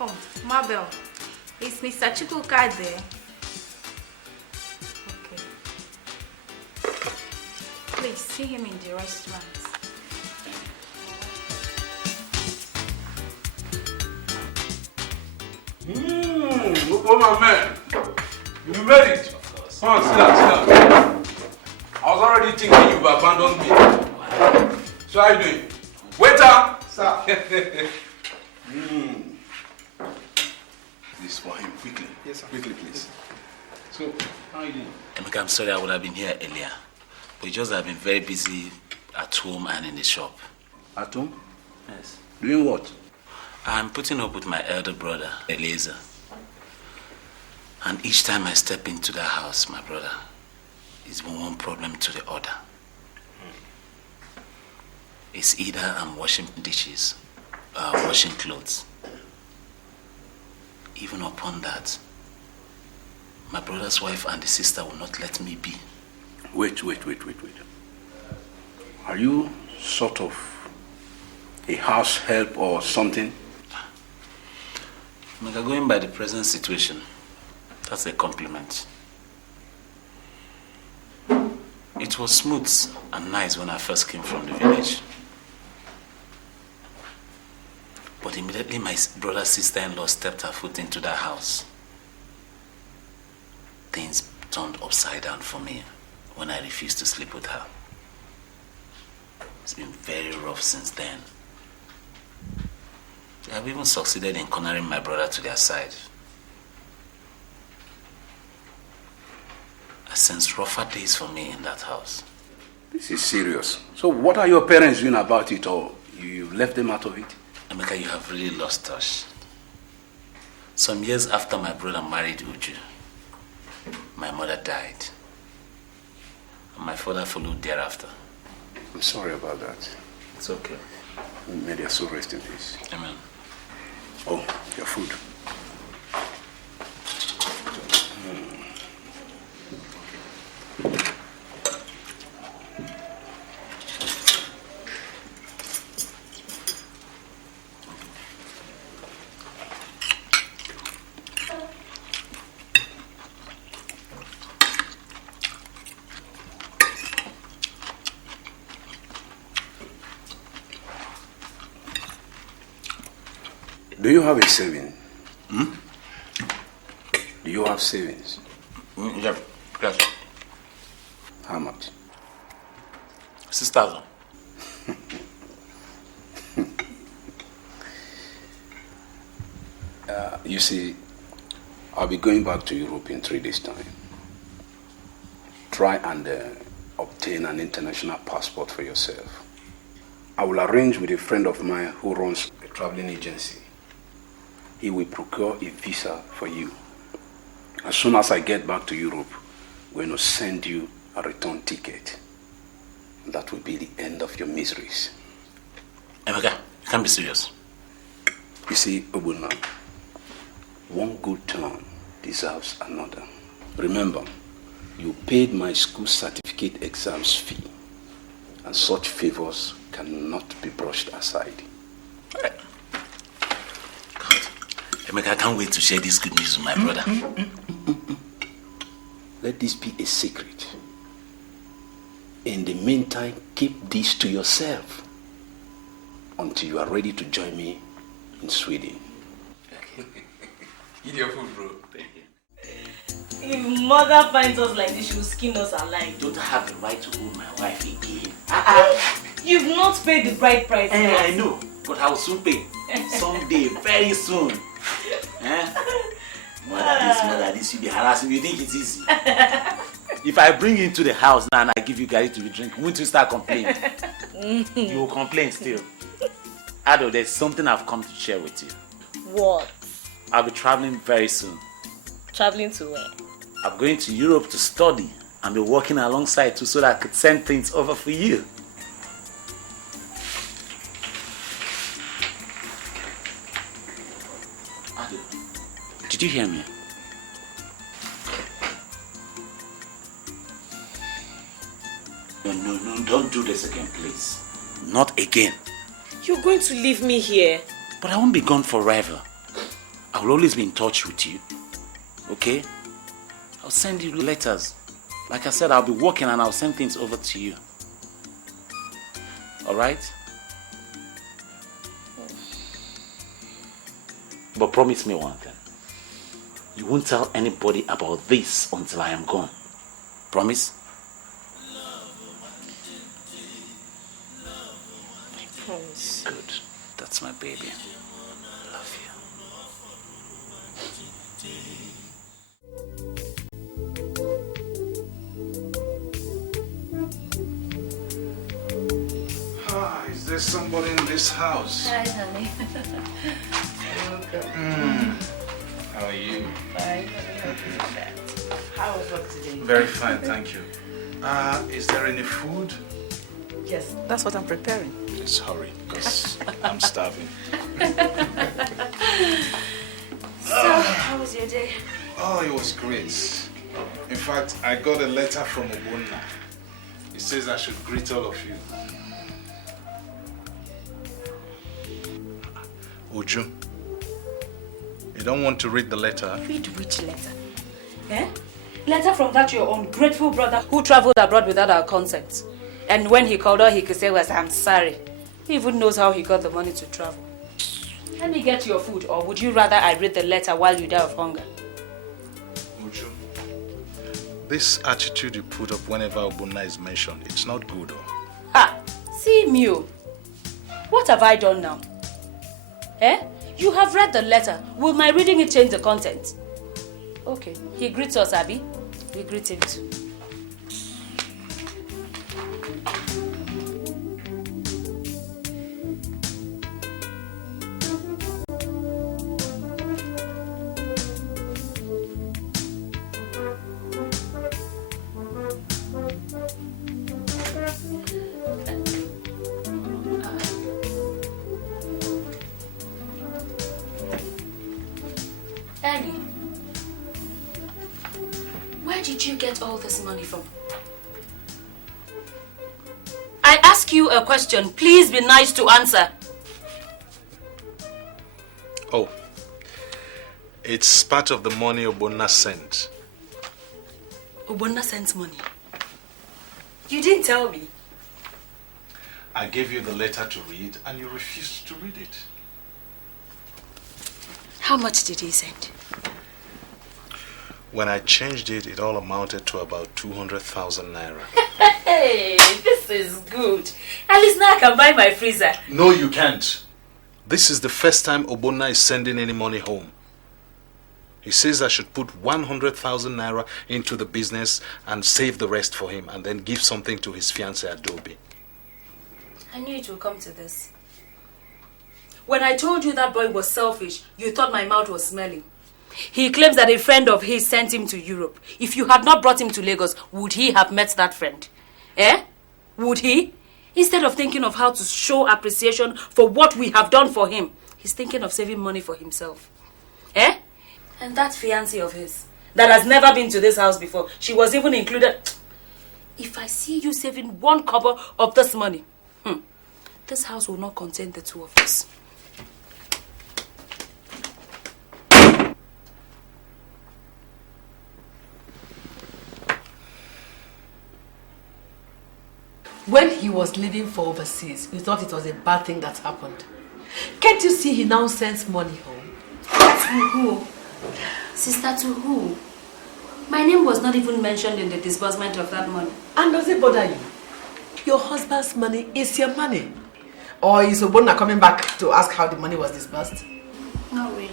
Oh, Mabel. Is Mr. Chukwuka there? Please see him in the restaurant. Obona man, you made it. Come on, sit down. I was already thinking you've abandoned me. So how are you doing? Waiter! Sir. This for him, quickly. Yes, sir. Quickly, please. So, how are you doing? Emeka, I'm sorry I would have been here earlier. But just I've been very busy at home and in the shop. At home? Yes. Doing what? I'm putting up with my elder brother, Eleazar. And each time I step into the house, my brother, it's been one problem to the other. It's either I'm washing dishes, washing clothes. Even upon that, my brother's wife and the sister will not let me be. Wait. Are you sort of a house help or something? Going by the present situation, that's a compliment. It was smooth and nice when I first came from the village. But immediately my brother's sister-in-law stepped her foot into that house. Things turned upside down for me when I refused to sleep with her. It's been very rough since then. They have even succeeded in cornering my brother to their side. I sense rougher days for me in that house. This is serious. So what are your parents doing about it, or you left them out of it? Emeka, you have really lost touch. Some years after my brother married Uche, my mother died. And my father followed thereafter. I'm sorry about that. It's okay. May their soul rest in peace. Amen. Oh, your food. Do you have a saving? Do you have savings? Yeah, yes. How much? 6,000. You see, I'll be going back to Europe in 3 days' time. Try and obtain an international passport for yourself. I will arrange with a friend of mine who runs a traveling agency. He will procure a visa for you. As soon as I get back to Europe, we're going to send you a return ticket. That will be the end of your miseries. Emeka, you can't be serious. You see, Obona, one good turn deserves another. Remember, you paid my school certificate exams fee, and such favors cannot be brushed aside. Emeka, I can't wait to share this good news with my brother. Let this be a secret. In the meantime, keep this to yourself until you are ready to join me in Sweden. Eat your food, bro. If mother finds us like this, she will skin us alive. You don't have the right to hold my wife again. You've not paid the bride price yet. I know, but I will soon pay. Someday, very soon. Mother, this, you'll be harassing me. You think it's easy? If I bring you into the house now and I give you Gary to be drinking, won't you start complaining? You will complain still. Ado, there's something I've come to share with you. What? I'll be traveling very soon. Traveling to where? I'm going to Europe to study and be working alongside you so that I could send things over for you. Ado, did you hear me? No, don't do this again, please. Not again. You're going to leave me here? But I won't be gone forever. I will always be in touch with you. Okay? I'll send you letters. Like I said, I'll be working and I'll send things over to you. Alright? But promise me one thing. You won't tell anybody about this until I am gone. Promise? I promise. Good. That's my baby. I love you. Is there somebody in this house? Hi, honey. How are you? Fine. How was work today? Very fine, thank you. Is there any food? Yes, that's what I'm preparing. Please hurry, because I'm starving. So, how was your day? Oh, it was great. In fact, I got a letter from Obona. It says I should greet all of you. Uju, you don't want to read the letter? Read which letter? Eh? Letter from that your ungrateful brother who traveled abroad without our consent. And when he called, all he could say was, I'm sorry. He even knows how he got the money to travel. Let me get your food, or would you rather I read the letter while you die of hunger? Uju, this attitude you put up whenever Obona is mentioned, it's not good. Ha! See me. What have I done now? Eh? You have read the letter. Will my reading it change the content? Okay, he greets us, Abby. We greet him too. Ellie, where did you get all this money from? I ask you a question. Please be nice to answer. Oh, it's part of the money Obona sent. Obona sent money. You didn't tell me. I gave you the letter to read and you refused to read it. How much did he send? When I changed it, it all amounted to about 200,000 naira. Hey, this is good. At least now I can buy my freezer. No, you can't. This is the first time Obona is sending any money home. He says I should put 100,000 naira into the business and save the rest for him and then give something to his fiancée Adobe. I knew it would come to this. When I told you that boy was selfish, you thought my mouth was smelling. He claims that a friend of his sent him to Europe. If you had not brought him to Lagos, would he have met that friend? Eh? Would he? Instead of thinking of how to show appreciation for what we have done for him, he's thinking of saving money for himself. Eh? And that fiancé of his, that has never been to this house before, she was even included. If I see you saving 1 kobo of this money, this house will not contain the two of us. When he was leaving for overseas, you thought it was a bad thing that happened. Can't you see he now sends money home? That's who? Sister, to who? My name was not even mentioned in the disbursement of that money. And does it bother you? Your husband's money is your money. Or is Obona coming back to ask how the money was disbursed? Not really.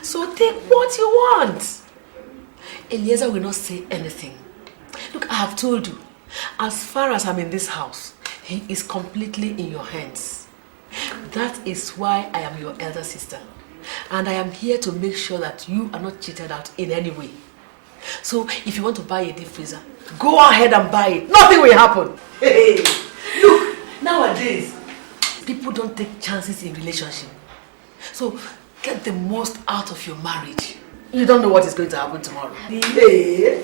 So take what you want. Eleazar will not say anything. Look, I have told you, as far as I'm in this house, he is completely in your hands. That is why I am your elder sister. And I am here to make sure that you are not cheated out in any way. So if you want to buy a deep freezer, go ahead and buy it. Nothing will happen. Hey, look, nowadays, people don't take chances in relationship. So get the most out of your marriage. You don't know what is going to happen tomorrow. Hey.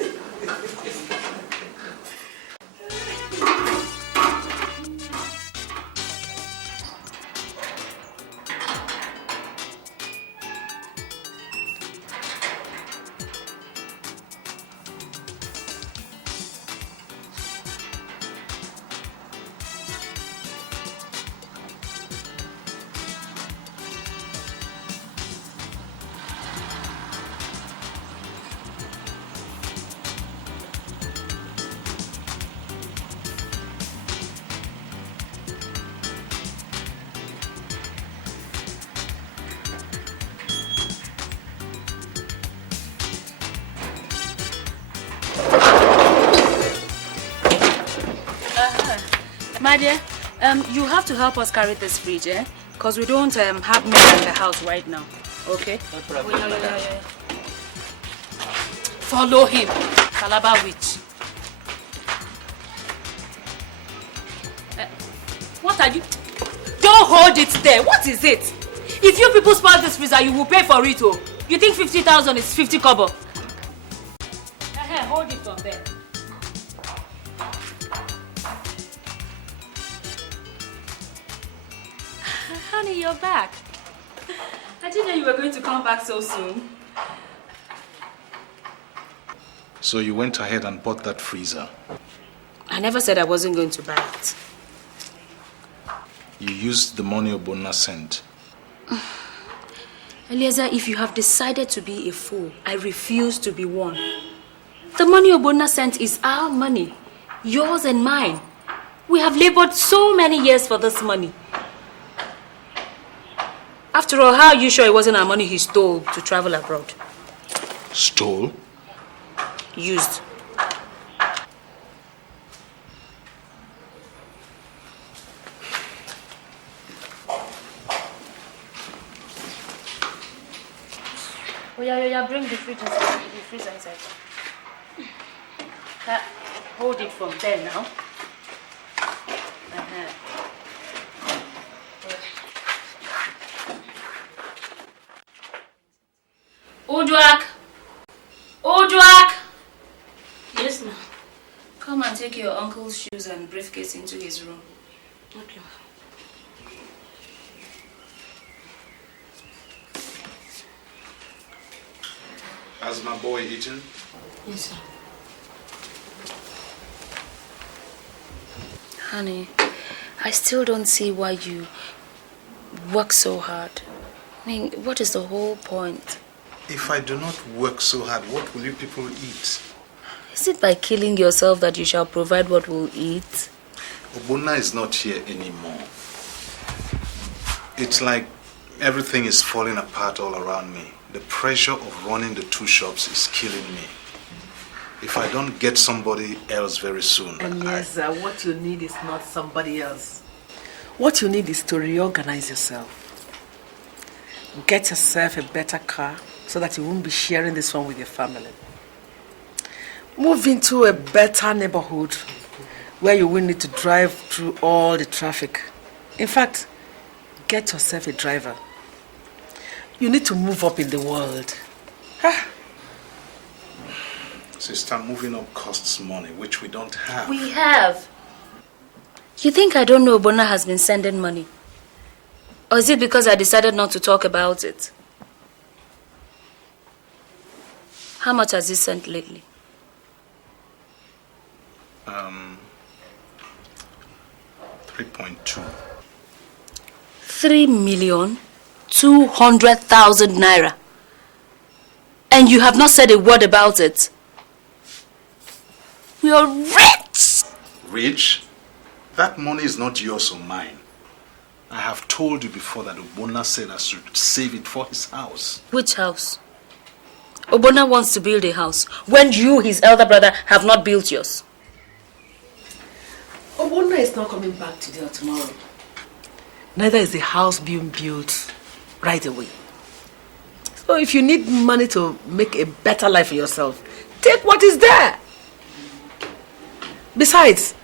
My dear, you have to help us carry this fridge, eh? Because we don't have men in the house right now. Okay? No problem. Yeah. Follow him. Calabar witch. What are you? Don't hold it there. What is it? If you people spoil this freezer, you will pay for it. Oh. You think 50,000 is 50 kobo? Hold it from there. Honey, you're back. I didn't know you were going to come back so soon. So you went ahead and bought that freezer? I never said I wasn't going to buy it. You used the money Obona sent? Eleazar, if you have decided to be a fool, I refuse to be one. The money Obona sent is our money. Yours and mine. We have labored so many years for this money. After all, how are you sure it wasn't our money he stole to travel abroad? Stole? Used. Oh yeah, bring the fridge inside. The freezer inside. Hold it from there now. Oduak! Yes, ma'am. Come and take your uncle's shoes and briefcase into his room. Okay. Has my boy eaten? Yes, sir. Honey, I still don't see why you work so hard. I mean, what is the whole point? If I do not work so hard, what will you people eat? Is it by killing yourself that you shall provide what we'll eat? Obona is not here anymore. It's like everything is falling apart all around me. The pressure of running the two shops is killing me. If I don't get somebody else very soon... And yes, what you need is not somebody else. What you need is to reorganize yourself. Get yourself a better car so that you won't be sharing this one with your family. Move into a better neighborhood where you won't need to drive through all the traffic. In fact, get yourself a driver. You need to move up in the world. Sister, moving up costs money, which we don't have. We have. You think I don't know Obona has been sending money? Or is it because I decided not to talk about it? How much has he sent lately? 3.2. 3,200,000 naira. And you have not said a word about it. We are rich! Rich? That money is not yours or mine. I have told you before that Obona said I should save it for his house. Which house? Obona wants to build a house when you, his elder brother, have not built yours. Obona is not coming back today or tomorrow. Neither is the house being built right away. So if you need money to make a better life for yourself, take what is there. Besides,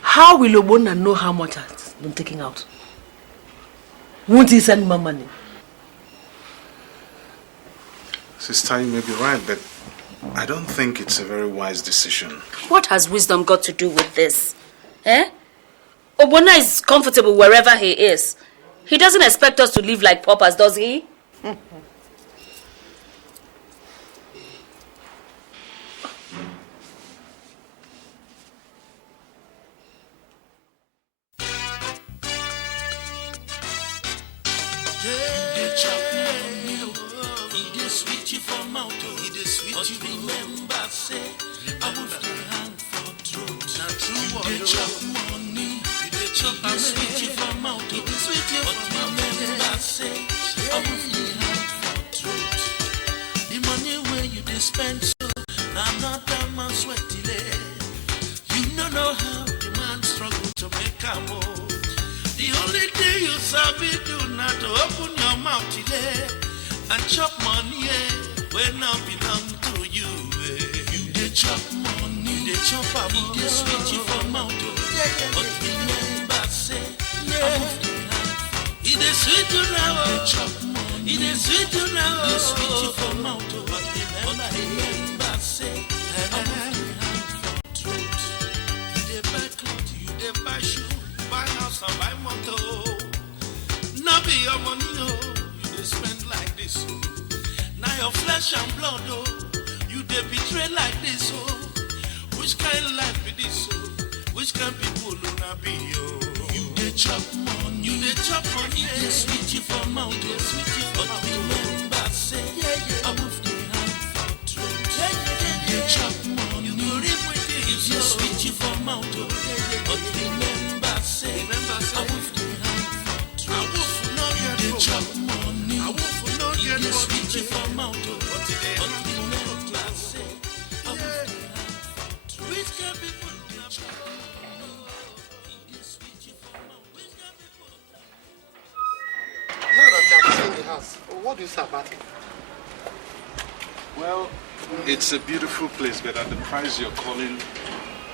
how will Obona know how much has been taken out? Won't he send more money? Sister, you may be right, but I don't think it's a very wise decision. What has wisdom got to do with this? Obona is comfortable wherever he is. He doesn't expect us to live like paupers, does he? Spend so I'm not that man sweaty. You don't know how the man struggle to make a move. The only thing you sabi do not to open your mouth today and chop money when now belong to you. You dey chop money, you dey chop am, you dey switch it for mouth. But remember say, it is sweet you now, it is sweet you now, it is sweet you for mouth. But remember say, you dey buy clothes, you dey buy shoe, buy house and buy motor. Now be your money, oh, you dey spend like this, oh. Now your flesh and blood, oh, you dey betray like this, oh. Which kind of life be this, oh? Which kind of people do not be, oh? You dey chop money, you dey chop money, you dey sweet you for mouth, you dey sweet you for mouth. Remember, say, I move the hand for truth. You dey chop money, you go reap with it, you dey sweet you for mouth, oh. But remember, say, I move the hand for truth. You dey chop money, you dey sweet you for mouth, oh. But remember, say, I move the hand for truth. Which kind of people do not chop money? Now that I'm seeing the house, what do you say about it? Well, it's a beautiful place, but at the price you're calling,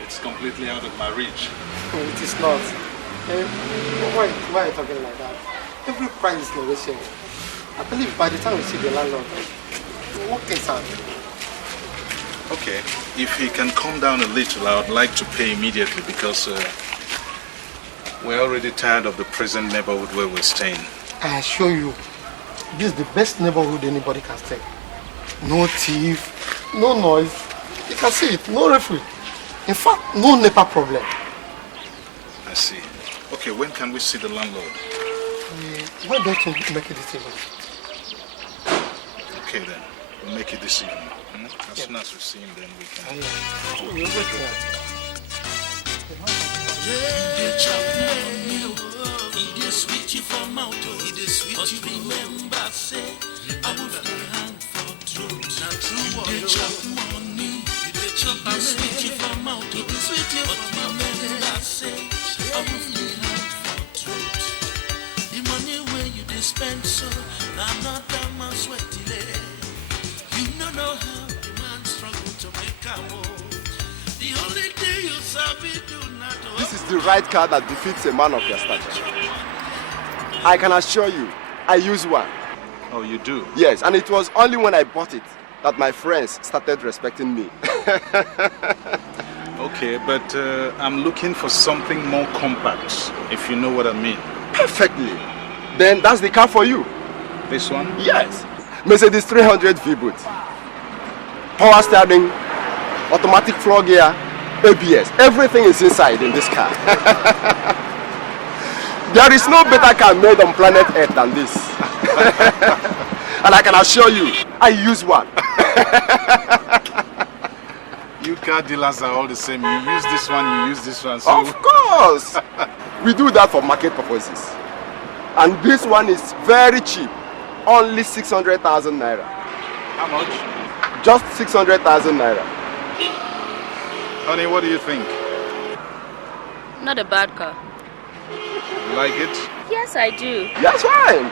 it's completely out of my reach. Oh, it is not. Why are you talking like that? Every price is negotiable. I believe by the time we see the landlord, we'll work things out. Okay, if he can calm down a little, I would like to pay immediately because we're already tired of the present neighborhood where we're staying. I assure you, this is the best neighborhood anybody can stay. No thief, no noise. You can see it, no referee. In fact, no NEPA problem. I see. Okay, when can we see the landlord? Why don't you make it this evening? Okay then, we'll make it this evening. As soon as we see him, then we can. You dey chop money, he dey sweet you for mouth, he dey sweet you. Remember, say, I move the hand for truth. Now true, you dey chop money, you dey chop and sweet you for mouth, he dey sweet you. But remember, say, I move the hand for truth. The money where you dey spend so, now not that man sweat delay. You don't know how the man struggle to make a move. The only thing you sabi do not. This is the right car that befits a man of your stature. I can assure you, I use one. Oh, you do? Yes, and it was only when I bought it that my friends started respecting me. Okay, but I'm looking for something more compact, if you know what I mean. Perfectly. Then that's the car for you. This one? Yes. Mercedes 300 V-Boot. Power steering, automatic floor gear, ABS. Everything is inside in this car. There is no better car made on planet Earth than this. And I can assure you, I use one. You car dealers are all the same. You use this one, you use this one. So... Of course. We do that for market purposes. And this one is very cheap. Only 600,000 naira. How much? Just 600,000 naira. Honey, what do you think? Not a bad car. You like it? Yes, I do. That's fine.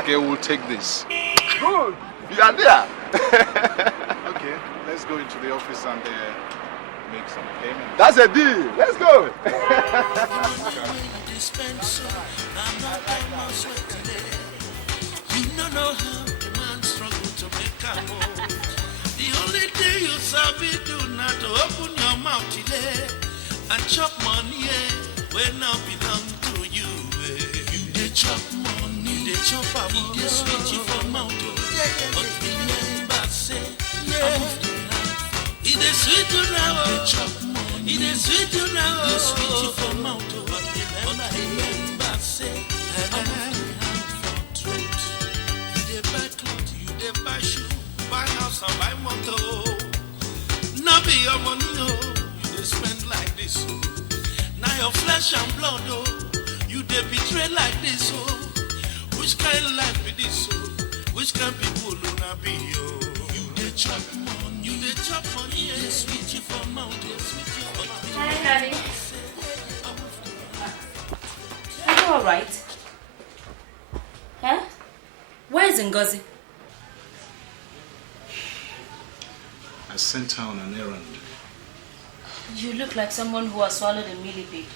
Okay, we'll take this. Good. You are there. Okay, let's go into the office and make some payment. That's a deal. Let's go. You don't know how the man struggle to make a move. The only thing you sabi do not to open your mouth today and chop money when now belong to you. You dey chop money, you dey chop am, you dey sweet you for mouth. But remember, say, it dey sweet you now. It dey sweet you now. It dey sweet you for mouth. But remember, say, you dey buy clothes, you dey buy shoe, buy house and buy motor. Now be your money, oh, you dey spend like this, oh. Now your flesh and blood, oh, you dey betray like this, oh. Which kind of life be this, oh? Which kind of people do not be, oh? You dey chop money, you dey chop money, yeah. Sweet you for mouth, yeah. Sweet you for mouth. Hi, honey. all right? Huh? Where's Ngozi? I sent her on an errand. You look like someone who has swallowed a millipede.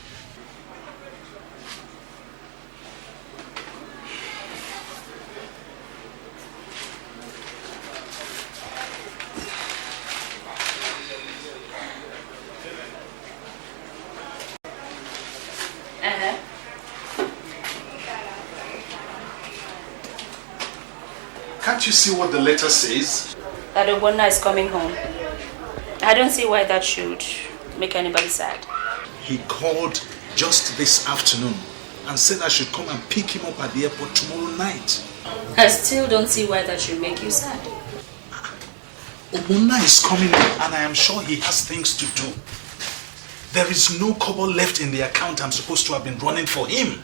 Can't you see what the letter says? That Obona is coming home. I don't see why that should make anybody sad. He called just this afternoon and said I should come and pick him up at the airport tomorrow night. I still don't see why that should make you sad. Obona is coming and I am sure he has things to do. There is no kobo left in the account I'm supposed to have been running for him.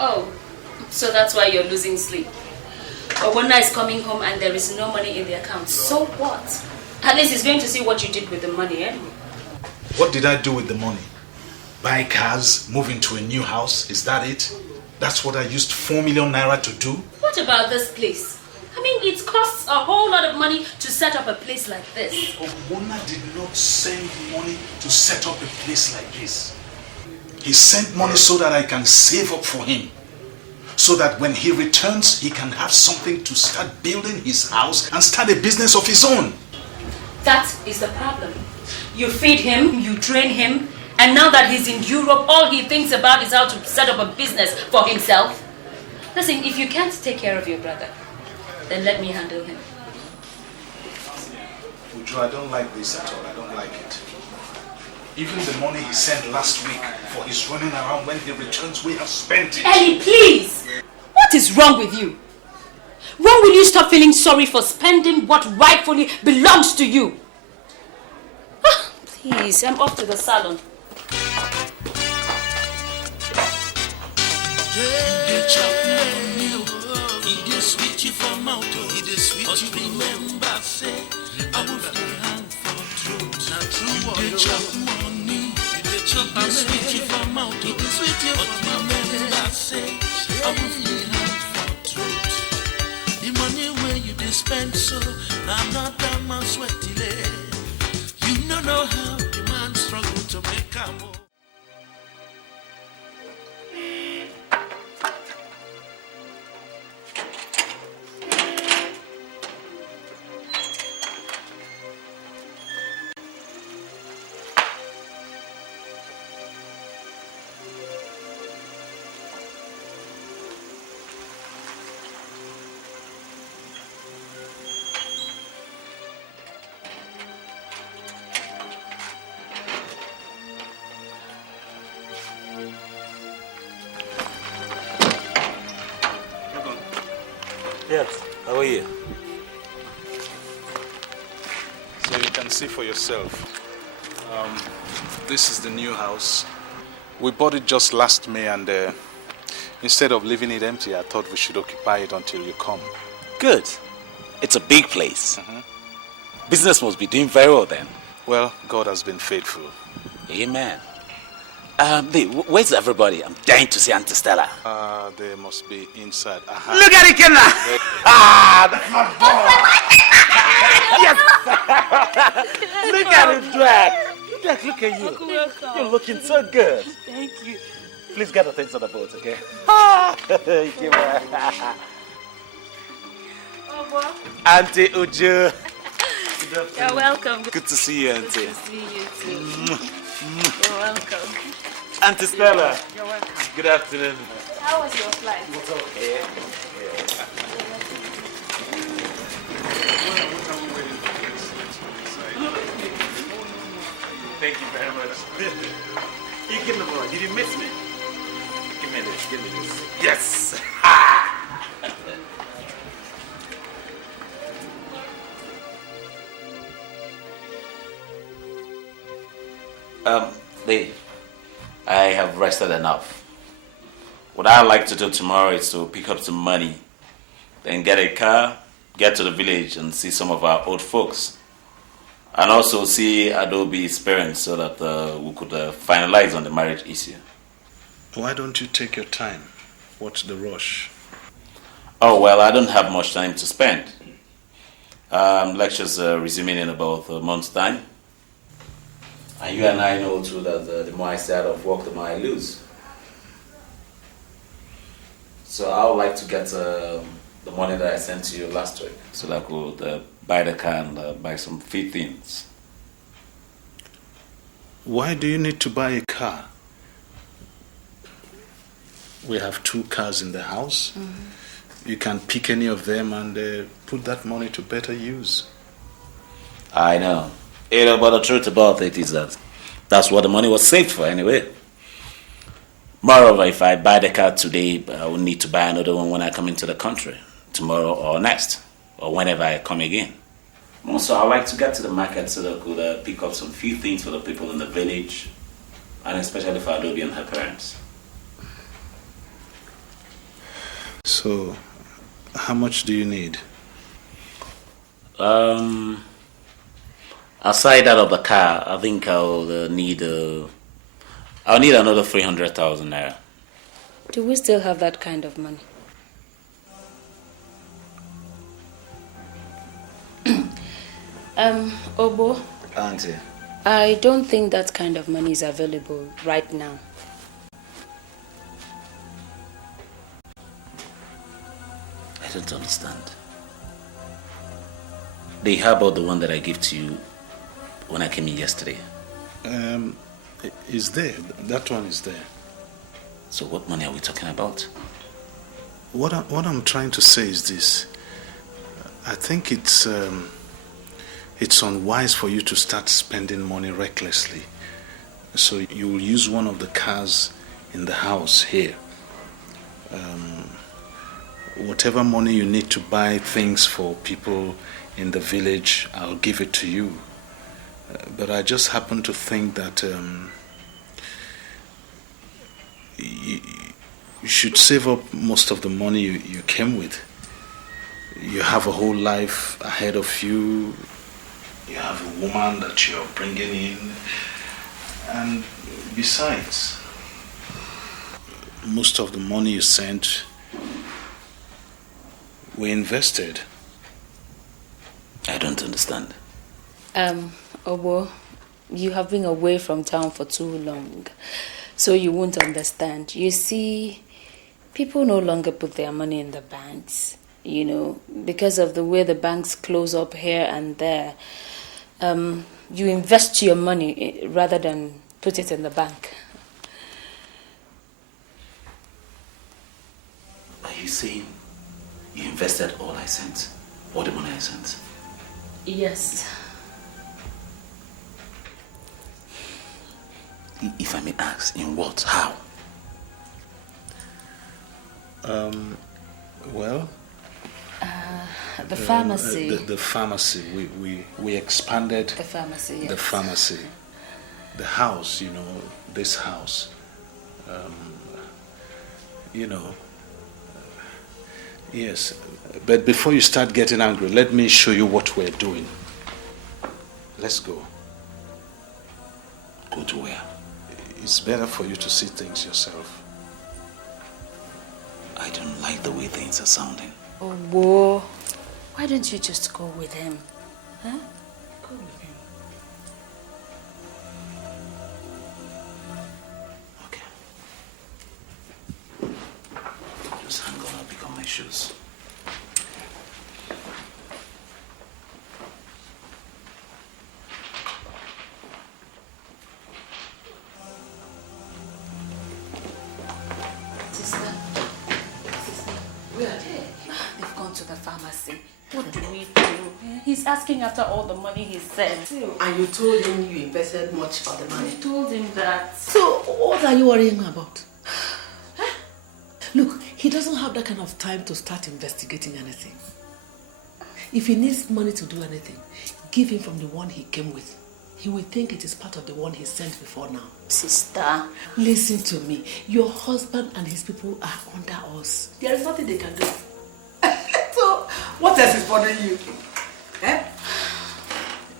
Oh, so that's why you're losing sleep. Obona is coming home and there is no money in the account. So what? At least he's going to see what you did with the money anyway. What did I do with the money? Buy cars, move into a new house, is that it? That's what I used 4 million naira to do? What about this place? I mean, it costs a whole lot of money to set up a place like this. Obona did not send money to set up a place like this. He sent money so that I can save up for him. So that when he returns, he can have something to start building his house and start a business of his own. That is the problem. You feed him, you train him, and now that he's in Europe, all he thinks about is how to set up a business for himself. Listen, if you can't take care of your brother, then let me handle him. Uche, I don't like this at all. I don't like it. Even the money he sent last week for his running around, when he returns, we have spent it. Ellie, please! What is wrong with you? When will you stop feeling sorry for spending what rightfully belongs to you? Please, I'm off to the salon. The money where you spend, so I'm not that man sweaty. You don't know how the man struggle to make a move. Yes, how are you? So you can see for yourself. This is the new house. We bought it just last May and instead of leaving it empty, I thought we should occupy it until you come. Good. It's a big place. Business must be doing very well then. Well, God has been faithful. Amen. Where's everybody? I'm dying to see Auntie Stella. They must be inside. Look at it, Kenna! That's my boy! Yes! Look at him, Jack! Jack, look at you. You're looking so good. Thank you. Please get the things on the boat, okay? Thank you, Auntie Uche. You're welcome. Good to see you, Auntie. Good to see you too. You're welcome. Auntie Stella. You're welcome. Good afternoon. How was your flight? What's okay? Thank you very much. You give me more. Did you miss me? Give me this. Give me this. Yes. Dave, I have rested enough. What I'd like to do tomorrow is to pick up some money, then get a car, get to the village and see some of our old folks. And also see Adobe's parents so that we could finalize on the marriage issue. Why don't you take your time? What's the rush? Oh, well, I don't have much time to spend. Lectures resuming in about a month's time. And you and I know too that the more I stay out of work, the more I lose. So I would like to get the money that I sent to you last week so that I could buy the car and buy some few things. Why do you need to buy a car? We have 2 cars in the house. You can pick any of them and put that money to better use. I know. But the truth about it is that that's what the money was saved for anyway. Moreover, if I buy the car today, I will need to buy another one when I come into the country, tomorrow or next, or whenever I come again. Also, I like to get to the market so that I could pick up some few things for the people in the village, and especially for Adobe and her parents. So, how much do you need? Aside that of the car, I think I'll need another 300,000 naira. Do we still have that kind of money? Obo? Auntie. I don't think that kind of money is available right now. I don't understand. How about the one that I gave to you when I came in yesterday? Is there. That one is there. So what money are we talking about? What I'm trying to say is this. I think it's unwise for you to start spending money recklessly. So you will use one of the cars in the house here. Whatever money you need to buy things for people in the village, I'll give it to you. But I just happen to think that you should save up most of the money you came with. You have a whole life ahead of you. You have a woman that you're bringing in. And besides, most of the money you sent were invested. I don't understand. Obo, you have been away from town for too long, so you won't understand. You see, people no longer put their money in the banks, because of the way the banks close up here and there. You invest your money rather than put it in the bank. Are you saying you invested all I sent? All the money I sent? Yes. If I may ask, in what? How? Well... the pharmacy. The pharmacy. We expanded... The pharmacy, yes. The pharmacy. The house, this house. Yes. But before you start getting angry, let me show you what we're doing. Let's go. Go to where? It's better for you to see things yourself. I don't like the way things are sounding. Oh, boy. Why don't you just go with him? Huh? Go with him. Okay. Just hang on, I'll pick up my shoes. They've gone to the pharmacy. What do we do? He's asking after all the money he sent. And you told him you invested much of the money? I told him that. So, what are you worrying about? Look, he doesn't have that kind of time to start investigating anything. If he needs money to do anything, give him from the one he came with. He will think it is part of the one he sent before now. Sister. Listen to me. Your husband and his people are under us. There is nothing they can do. So, what else is bothering you?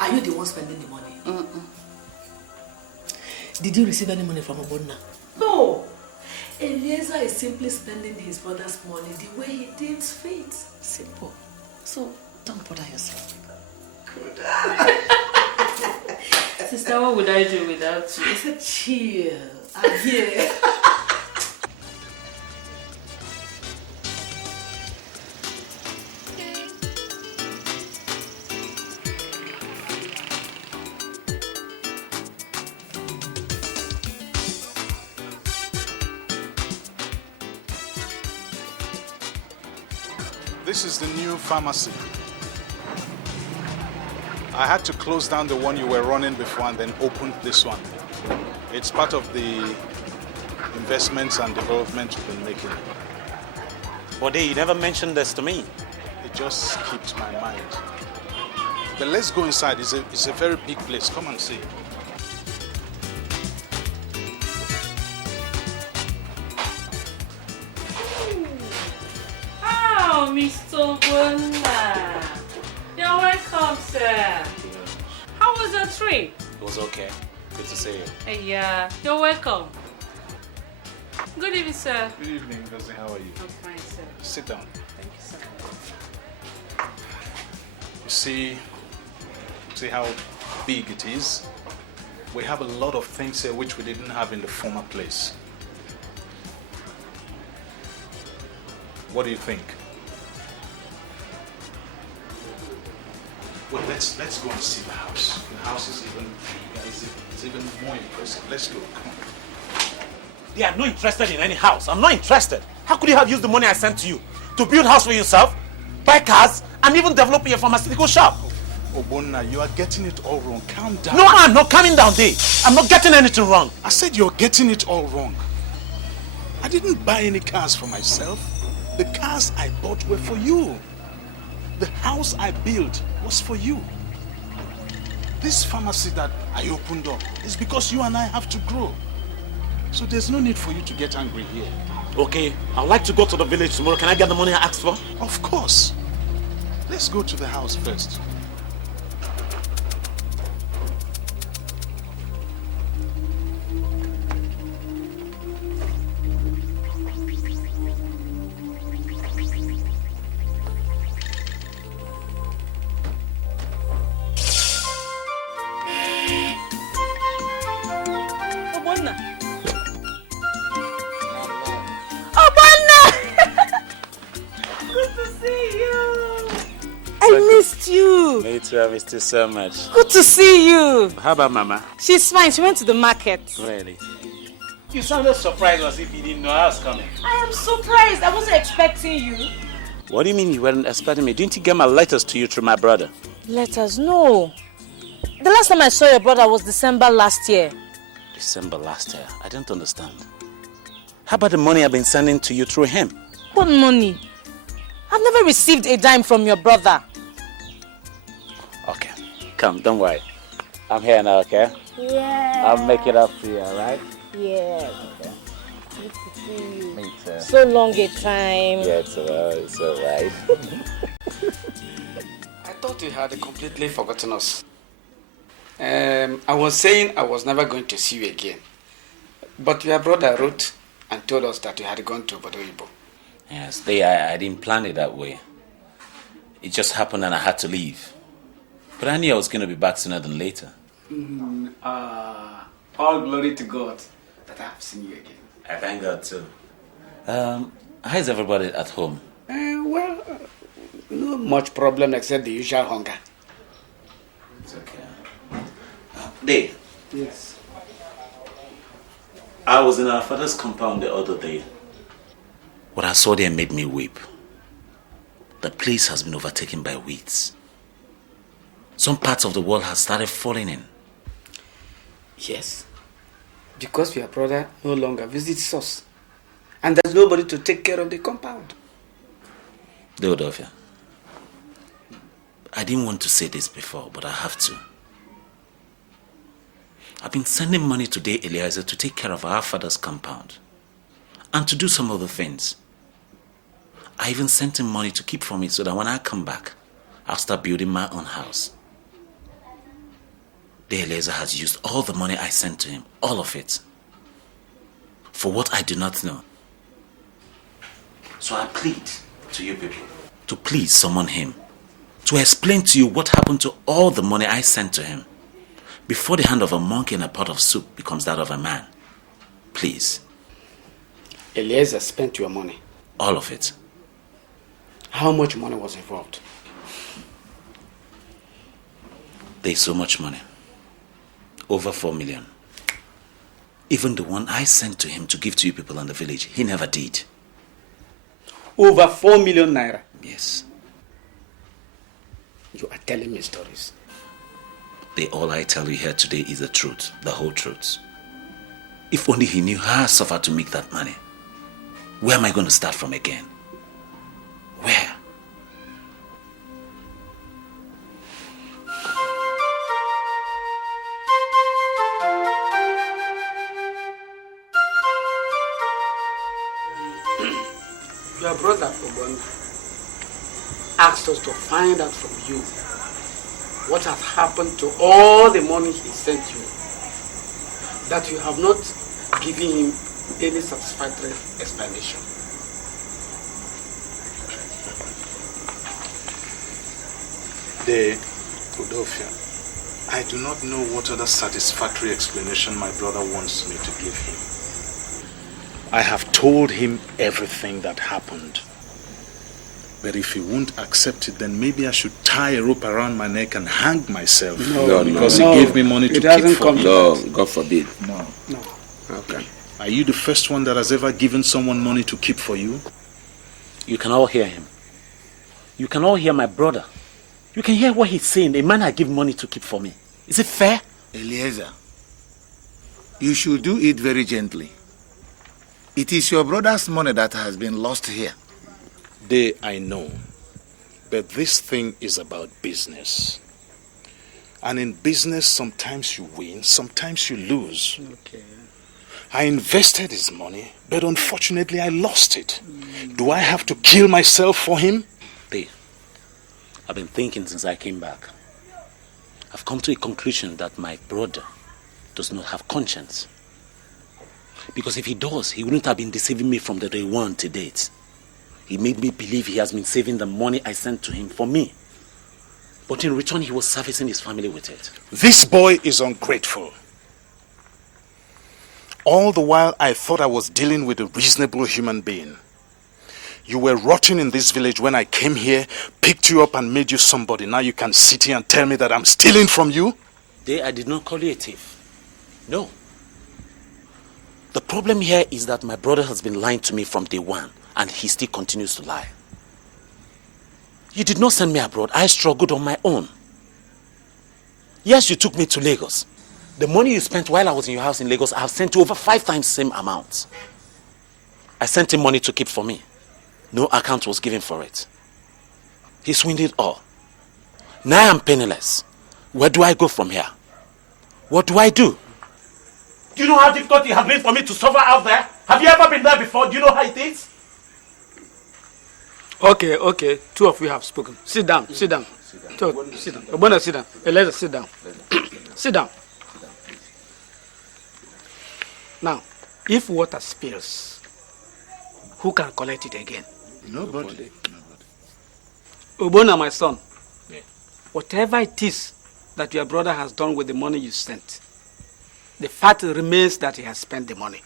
Are you the one spending the money? Mm-mm. Did you receive any money from Obona? No. Eleazar is simply spending his brother's money the way he deems fit. Simple. So, don't bother yourself. Good. Sister, what would I do without you? I said chill. I'm here. This is the new pharmacy. I had to close down the one you were running before and then open this one. It's part of the investments and development you've been making. Bode, you never mentioned this to me. It just skipped my mind. But let's go inside. It's a very big place. Come and see. Oh, Mr. Obona. You're welcome, sir. How was your trip? It was okay. Good to see you. Yeah, you're welcome. Good evening, sir. Good evening, Ngozi. How are you? I'm fine, sir. Sit down. Thank you, sir. You see how big it is? We have a lot of things here which we didn't have in the former place. What do you think? Well, let's go and see the house. The house is even bigger, it's even more impressive. Let's go. Come on. They are not interested in any house. I'm not interested. How could you have used the money I sent to you to build a house for yourself, buy cars, and even develop your pharmaceutical shop? Obona, you are getting it all wrong. Calm down. No, I'm not calming down, Dave. I'm not getting anything wrong. I said you're getting it all wrong. I didn't buy any cars for myself. The cars I bought were for you. The house I built was for you. This pharmacy that I opened up is because you and I have to grow. So there's no need for you to get angry here. Okay, I'd like to go to the village tomorrow. Can I get the money I asked for? Of course. Let's go to the house first. I missed you so much. Good to see you. How about Mama? She's fine. She went to the market. Really? You sounded surprised as if you didn't know I was coming. I am surprised. I wasn't expecting you. What do you mean you weren't expecting me? Didn't you get my letters to you through my brother? Letters? No. The last time I saw your brother was December last year. December last year? I don't understand. How about the money I've been sending to you through him? What money? I've never received a dime from your brother. Okay, come, don't worry. I'm here now, okay? Yeah. I'll make it up to you, alright? Yeah. Okay. Good to see you. Me too. So long a time. Yeah, it's alright. I thought you had completely forgotten us. I was saying I was never going to see you again. But your brother wrote and told us that you had gone to Bodoibo. Yes, I didn't plan it that way. It just happened and I had to leave. But I knew I was going to be back sooner than later. All glory to God that I have seen you again. I thank God too. How's everybody at home? Well, no much problem except the usual hunger. It's okay. Dave. Yes. I was in our father's compound the other day. What I saw there made me weep. The place has been overtaken by weeds. Some parts of the world have started falling in. Yes. Because your brother no longer visits us. And there's nobody to take care of the compound. Deodofia, I didn't want to say this before, but I have to. I've been sending money today, Eleazar, to take care of our father's compound. And to do some other things. I even sent him money to keep for me so that when I come back, I'll start building my own house. The Eleazar has used all the money I sent to him, all of it. For what I do not know. So I plead to you people to please summon him to explain to you what happened to all the money I sent to him before the hand of a monkey in a pot of soup becomes that of a man. Please. Eleazar spent your money. All of it. How much money was involved? There's so much money. Over 4 million. Even the one I sent to him to give to you people in the village, he never did. Over 4 million naira? Yes. You are telling me stories. All I tell you here today is the truth, the whole truth. If only he knew how I suffered to make that money. Where am I going to start from again? Where? Your brother Obona asked us to find out from you what has happened to all the money he sent you, that you have not given him any satisfactory explanation. Udofia, I do not know what other satisfactory explanation my brother wants me to give him. I have told him everything that happened. But if he won't accept it, then maybe I should tie a rope around my neck and hang myself. Because he gave me money to keep for me. No, God forbid. No. Okay. Are you the first one that has ever given someone money to keep for you? You can all hear him. You can all hear my brother. You can hear what he's saying. A man I give money to keep for me. Is it fair? Eleazar, you should do it very gently. It is your brother's money that has been lost here. I know. But this thing is about business. And in business, sometimes you win, sometimes you lose. Okay. I invested his money, but unfortunately I lost it. Do I have to kill myself for him? I've been thinking since I came back. I've come to a conclusion that my brother does not have conscience. Because if he does, he wouldn't have been deceiving me from the day one to date. He made me believe he has been saving the money I sent to him for me. But in return, he was servicing his family with it. This boy is ungrateful. All the while, I thought I was dealing with a reasonable human being. You were rotting in this village when I came here, picked you up and made you somebody. Now you can sit here and tell me that I'm stealing from you? I did not call you a thief. No. The problem here is that my brother has been lying to me from day one, and he still continues to lie. You did not send me abroad. I struggled on my own. Yes, you took me to Lagos. The money you spent while I was in your house in Lagos, I have sent you over 5 times the same amount. I sent him money to keep for me. No account was given for it. He swindled all. Now I'm penniless. Where do I go from here? What do I do? Do you know how difficult it has been for me to suffer out there? Have you ever been there before? Do you know how it is? Okay. 2 of you have spoken. Sit down. Sit down. Obona, sit down. Eleazar, sit down. Sit down. Now, if water spills, who can collect it again? Nobody. Obona, my son, whatever it is that your brother has done with the money you sent, the fact remains that he has spent the money.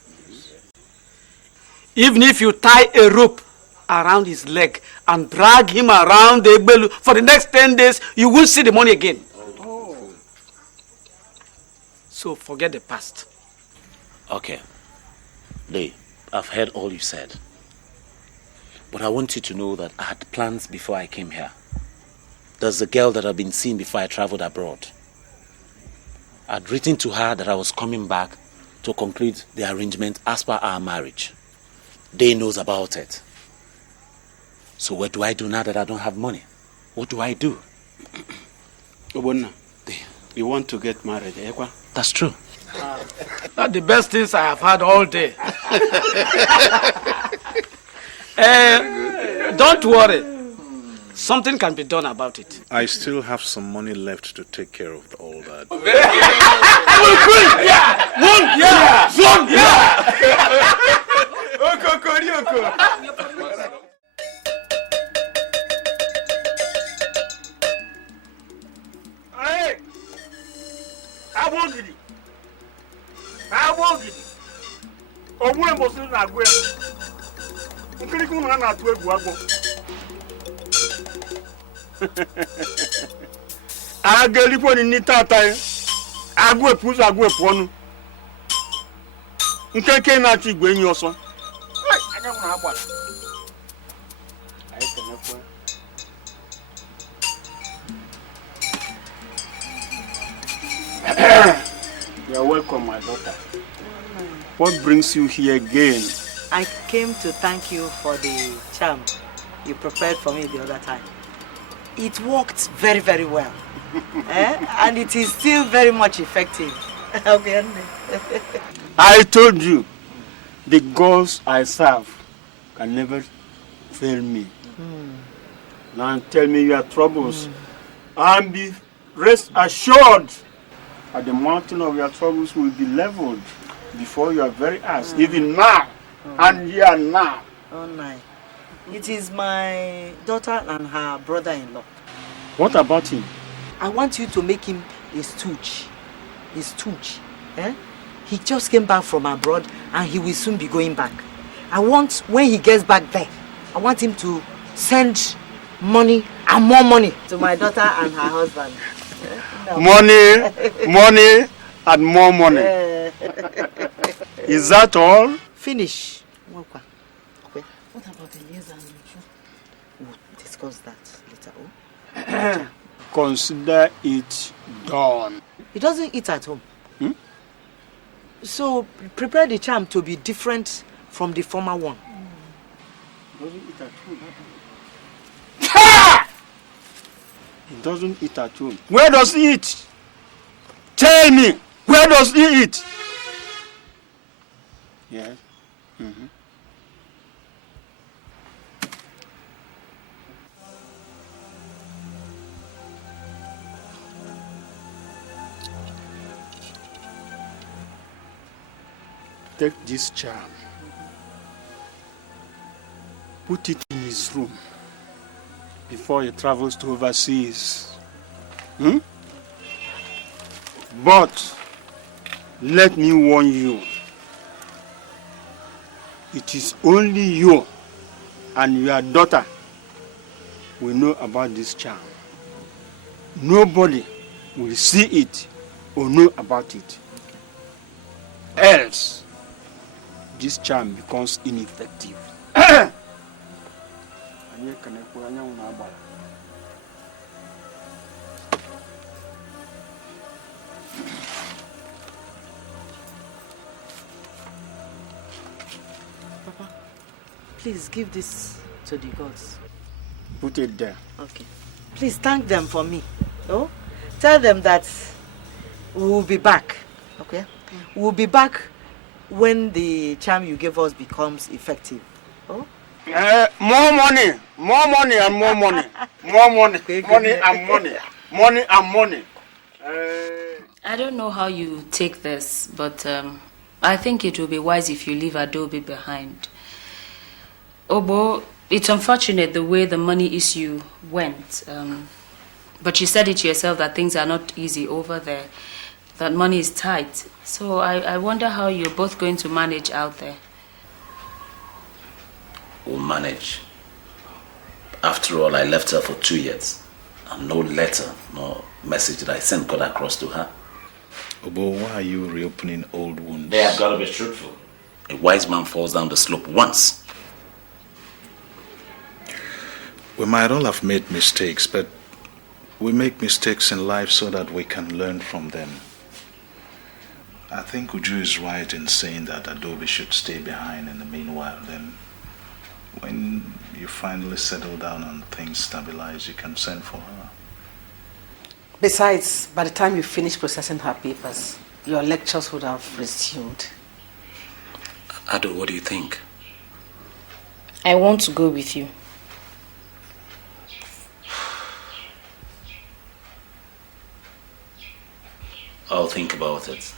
Even if you tie a rope around his leg and drag him around the Egbelu for the next 10 days, you will see the money again. So forget the past. Okay. I've heard all you said. But I want you to know that I had plans before I came here. There's a girl that I've been seeing before I traveled abroad. I'd written to her that I was coming back to conclude the arrangement as per our marriage. They knows about it. So what do I do now that I don't have money? What do I do? Obona, you want to get married, eh? That's true. That's the best things I have had all day. Don't worry. Something can be done about it. I still have some money left to take care of all that. Yeah. na-agụ ya. Nkirikiri unu na-atụ egwu agwọ. Aga eluigwe ni tata ya. Agụ epu ụzọ agụ epu ọnụ. Nkeke na-achị igwe enyi ọsọ. Anya nwere agbara. Anyị kenekwe. You are welcome, my daughter. What brings you here again? I came to thank you for the charm you prepared for me the other time. It worked very, very well. And it is still very much effective. I told you, the gods I serve can never fail me. Now tell me your troubles and be rest assured that the mountain of your troubles will be leveled before your very eyes, even now and here now. Oh, no. It is my daughter and her brother-in-law. What about him? I want you to make him a stooge. A stooge. He just came back from abroad and he will soon be going back. I want, when he gets back there, I want him to send money and more money to my daughter and her husband. No. Money and more money. Is that all? Finish. What about Eleazar and Uche? We'll discuss that later. Consider it done. He doesn't eat at home. So prepare the charm to be different from the former one. Doesn't eat at home. He doesn't eat at home. Where does he eat? Tell me, where does he eat? Yes. Take this charm. Put it in his room before he travels to overseas. But let me warn you. It is only you and your daughter will know about this charm. Nobody will see it or know about it. Else, this charm becomes ineffective. Papa, please give this to the gods. Put it there. Okay. Please thank them for me. Oh? Tell them that we will be back. Okay? We will be back when the charm you gave us becomes effective. Oh? More money and more money. More money. Money and money. Money and money. I don't know how you take this, but I think it will be wise if you leave Adobe behind. Obo, it's unfortunate the way the money issue went. But you said it yourself that things are not easy over there, that money is tight. So I wonder how you're both going to manage out there. We'll manage. After all, I left her for 2 years. And no letter, no message that I sent got across to her. Obo, why are you reopening old wounds? They have got to be truthful. A wise man falls down the slope once. We might all have made mistakes, but we make mistakes in life so that we can learn from them. I think Uju is right in saying that Adobe should stay behind in the meanwhile. Then when you finally settle down and things stabilize, you can send for her. Besides, by the time you finish processing her papers, your lectures would have resumed. Ado, what do you think? I want to go with you. I'll think about it.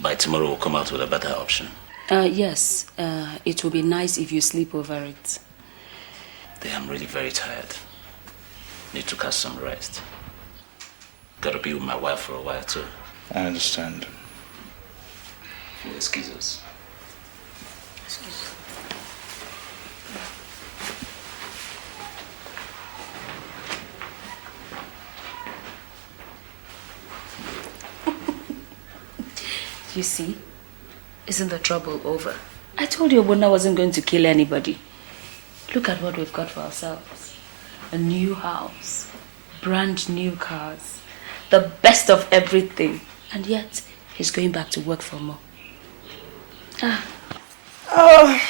By tomorrow, we'll come out with a better option. Yes, it will be nice if you sleep over it. I'm really very tired. Need to catch some rest. Gotta be with my wife for a while too. I understand. Excuse us. You see? Isn't the trouble over? I told you Obona wasn't going to kill anybody. Look at what we've got for ourselves. A new house, brand new cars, the best of everything. And yet, he's going back to work for more. Ah. Oh.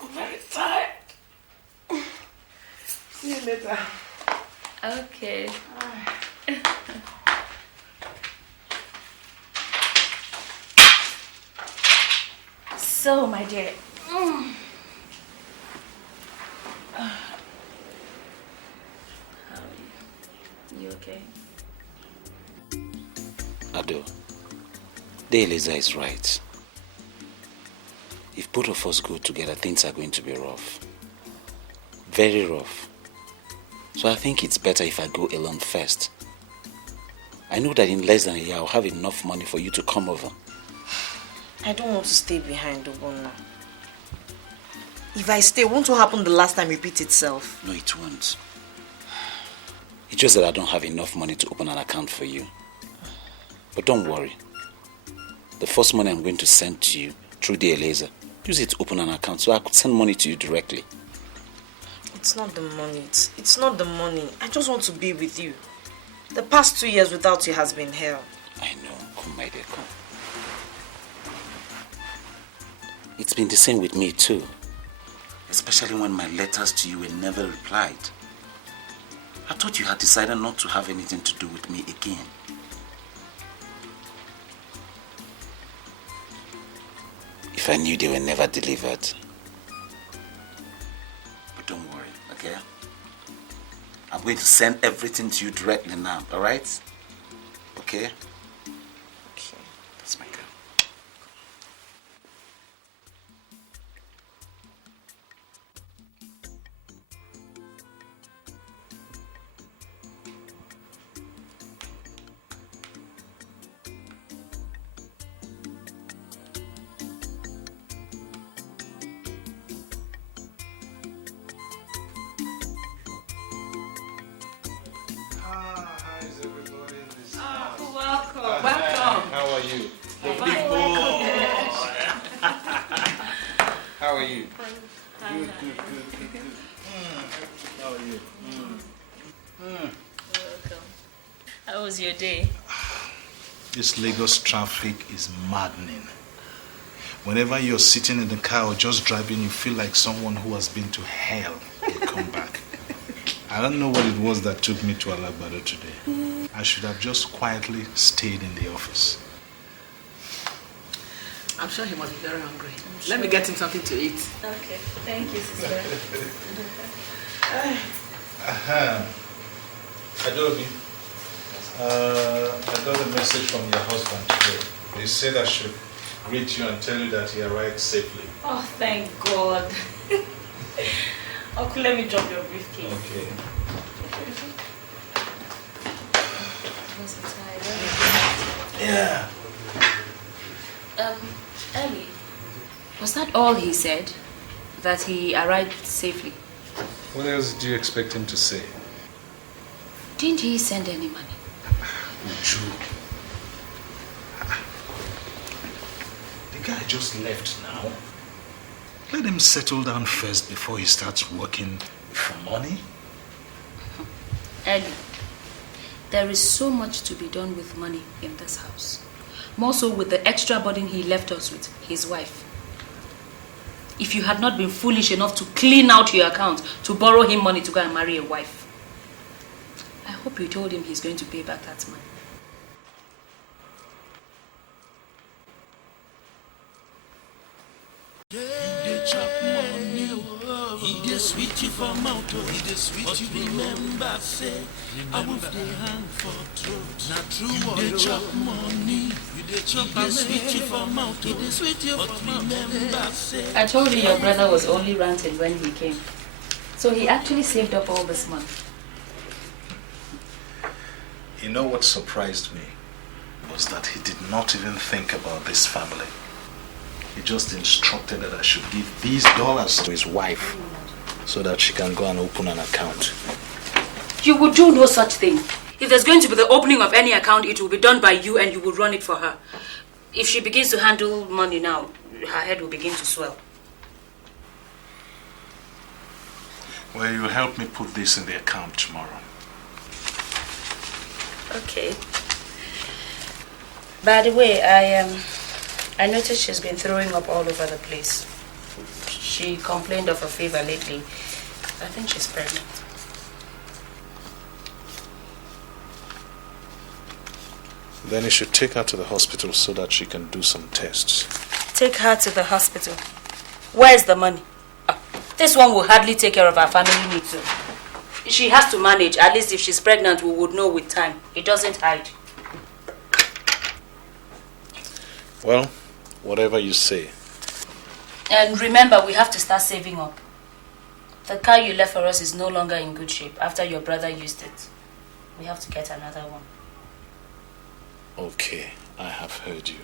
I'm very tired. See you later. Okay. So, my dear. How are you? You okay? Ado, Eleazar is right. If both of us go together, things are going to be rough. Very rough. So I think it's better if I go alone first. I know that in less than a year I'll have enough money for you to come over. I don't want to stay behind, Obona. If I stay, won't what happened the last time repeat itself? No, it won't. It's just that I don't have enough money to open an account for you. But don't worry. The first money I'm going to send to you through the Eleazar, use it to open an account so I could send money to you directly. It's not the money. It's not the money. I just want to be with you. The past 2 years without you has been hell. I know. Come, my dear, come. It's been the same with me too. Especially when my letters to you were never replied. I thought you had decided not to have anything to do with me again. If I knew they were never delivered. But don't worry, okay? I'm going to send everything to you directly now, alright? Okay? Okay, that's my girl. How was your day? This Lagos traffic is maddening. Whenever you're sitting in the car or just driving, you feel like someone who has been to hell will come back. I don't know what it was that took me to Alagbado today. I should have just quietly stayed in the office. I'm sure he must be very hungry. Let me get him something to eat. Okay, thank you, sister. Adobe, I got a message from your husband today. They said I should greet you and tell you that he arrived safely. Oh, thank God. Okay, let me drop your briefcase. Okay. Yeah. Ellie, was that all he said? That he arrived safely? What else did you expect him to say? Didn't he send any money? Uche. The guy just left now. Let him settle down first before he starts working for money. Ellie, there is so much to be done with money in this house. More so with the extra burden he left us with, his wife. If you had not been foolish enough to clean out your account to borrow him money to go and marry a wife, I hope you told him he's going to pay back that money. They chop money, he dey sweet you for mouth, he dey sweet you. Remember, say, I will dey hang for throat. Not true, you dey chop money, you dey chop, he dey sweet you for mouth, he dey sweet you for mouth. Remember, say, I told you your brother was only ranting when he came. So he actually saved up all this money. You know what surprised me? Was that he did not even think about this family. He just instructed that I should give these dollars to his wife so that she can go and open an account. You would do no such thing. If there's going to be the opening of any account, it will be done by you and you will run it for her. If she begins to handle money now, her head will begin to swell. Well, you help me put this in the account tomorrow. Okay. By the way, I noticed she's been throwing up all over the place. She complained of a fever lately. I think she's pregnant. Then you should take her to the hospital so that she can do some tests. Take her to the hospital. Where's the money? This one will hardly take care of our family needs. She has to manage. At least if she's pregnant, we would know with time. It doesn't hide. Well, whatever you say. And remember, we have to start saving up. The car you left for us is no longer in good shape after your brother used it. We have to get another one. Okay, I have heard you.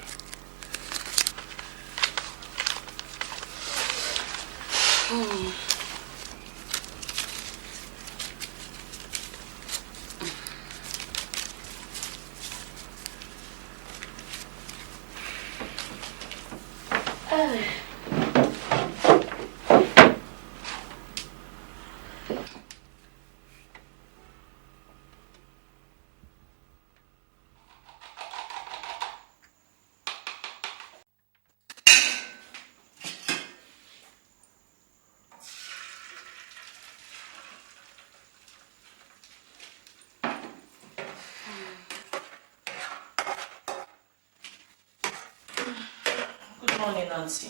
Good morning, Nancy.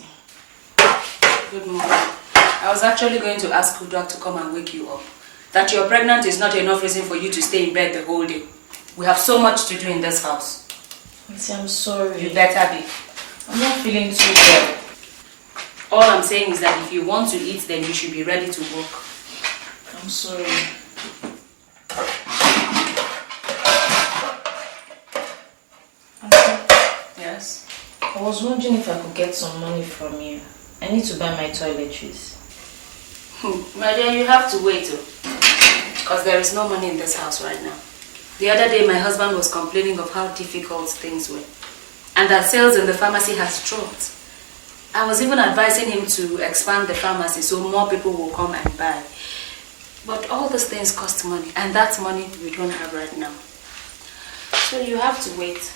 Good morning. I was actually going to ask Udak to come and wake you up. That you're pregnant is not enough reason for you to stay in bed the whole day. We have so much to do in this house. Nancy, I'm sorry. You better be. I'm not feeling too well. All I'm saying is that if you want to eat, then you should be ready to work. I'm sorry. Yes? I was wondering if I could get some money from you. I need to buy my toiletries. My dear, you have to wait, because there is no money in this house right now. The other day, my husband was complaining of how difficult things were, and that sales in the pharmacy has dropped. I was even advising him to expand the pharmacy so more people will come and buy. But all these things cost money, and that money we don't have right now. So you have to wait.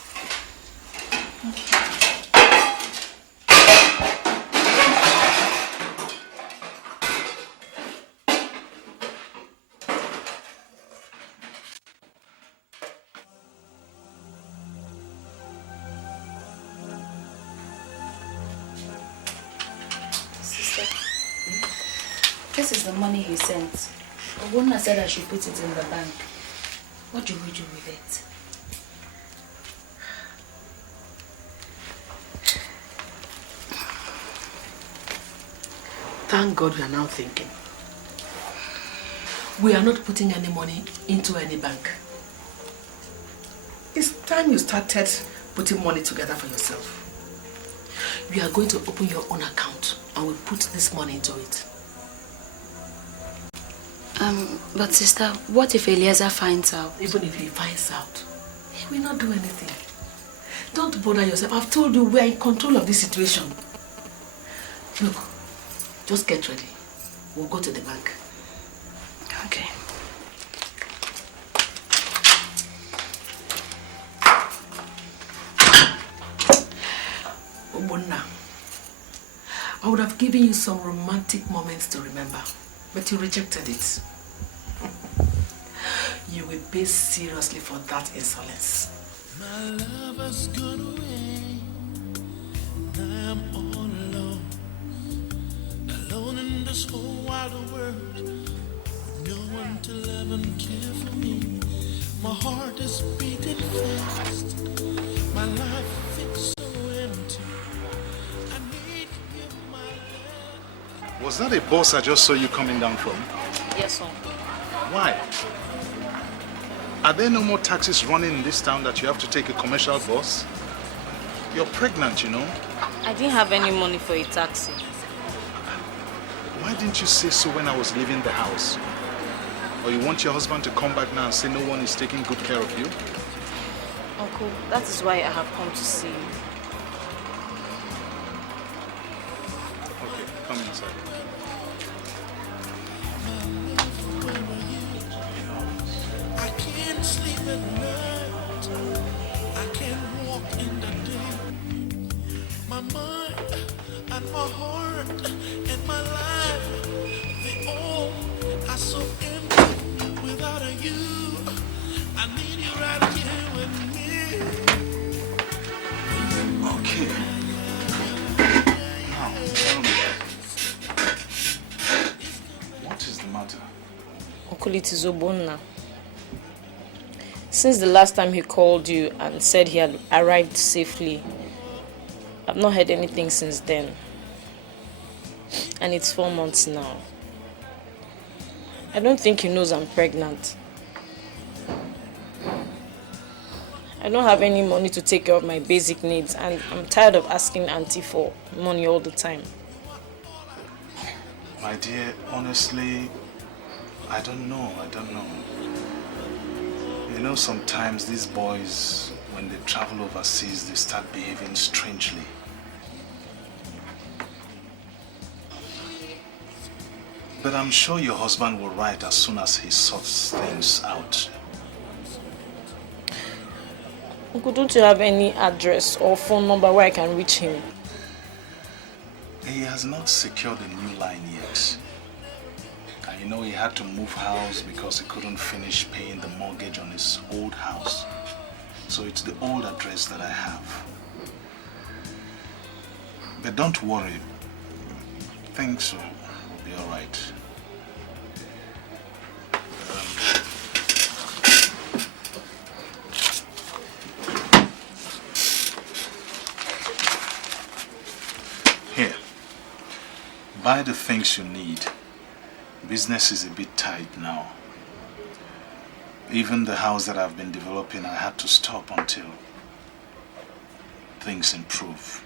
Okay. This is the money he sent. Obona said I should put it in the bank. What do we do with it? Thank God we are now thinking. We are not putting any money into any bank. It's time you started putting money together for yourself. You are going to open your own account and we'll put this money into it. But sister, what if Eleazar finds out? Even if he finds out, he will not do anything. Don't bother yourself. I've told you we are in control of this situation. Look, just get ready. We'll go to the bank. Okay. Obona, I would have given you some romantic moments to remember, but you rejected it. You will pay seriously for that insolence. My love has gone away, and I'm all alone. Alone in this whole wide world, with no one to love and care for me. My heart is beating fast, my life feels so empty. I need you, my love. Was that a bus I just saw you coming down from? Yes, sir. Why? Are there no more taxis running in this town that you have to take a commercial bus? You're pregnant, you know. I didn't have any money for a taxi. Why didn't you say so when I was leaving the house? Or you want your husband to come back now and say no one is taking good care of you? Uncle, that is why I have come to see you. Okay, come inside. I can't sleep at night. I can't walk in the day. My mind and my heart and my life, they all are so empty without you. I need you right here with me. Okay. Now, tell me. What is the matter? Uncle, it is Obona. Since the last time he called you and said he had arrived safely, I've not heard anything since then. And it's 4 months now. I don't think he knows I'm pregnant. I don't have any money to take care of my basic needs, and I'm tired of asking Auntie for money all the time. My dear, honestly, I don't know. You know, sometimes these boys, when they travel overseas, they start behaving strangely. But I'm sure your husband will write as soon as he sorts things out. Uncle, don't you have any address or phone number where I can reach him? He has not secured a new line yet. And you know, he had to move house because he couldn't finish paying the mortgage on his old house. So it's the old address that I have. But don't worry. Things will be all right. Here, buy the things you need. Business is a bit tight now. Even the house that I've been developing, I had to stop until things improve.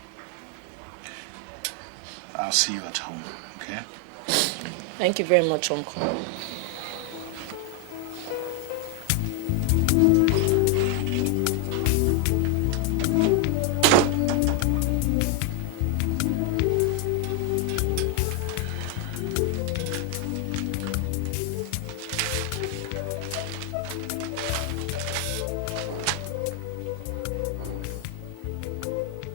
I'll see you at home, okay? Thank you very much, Uncle.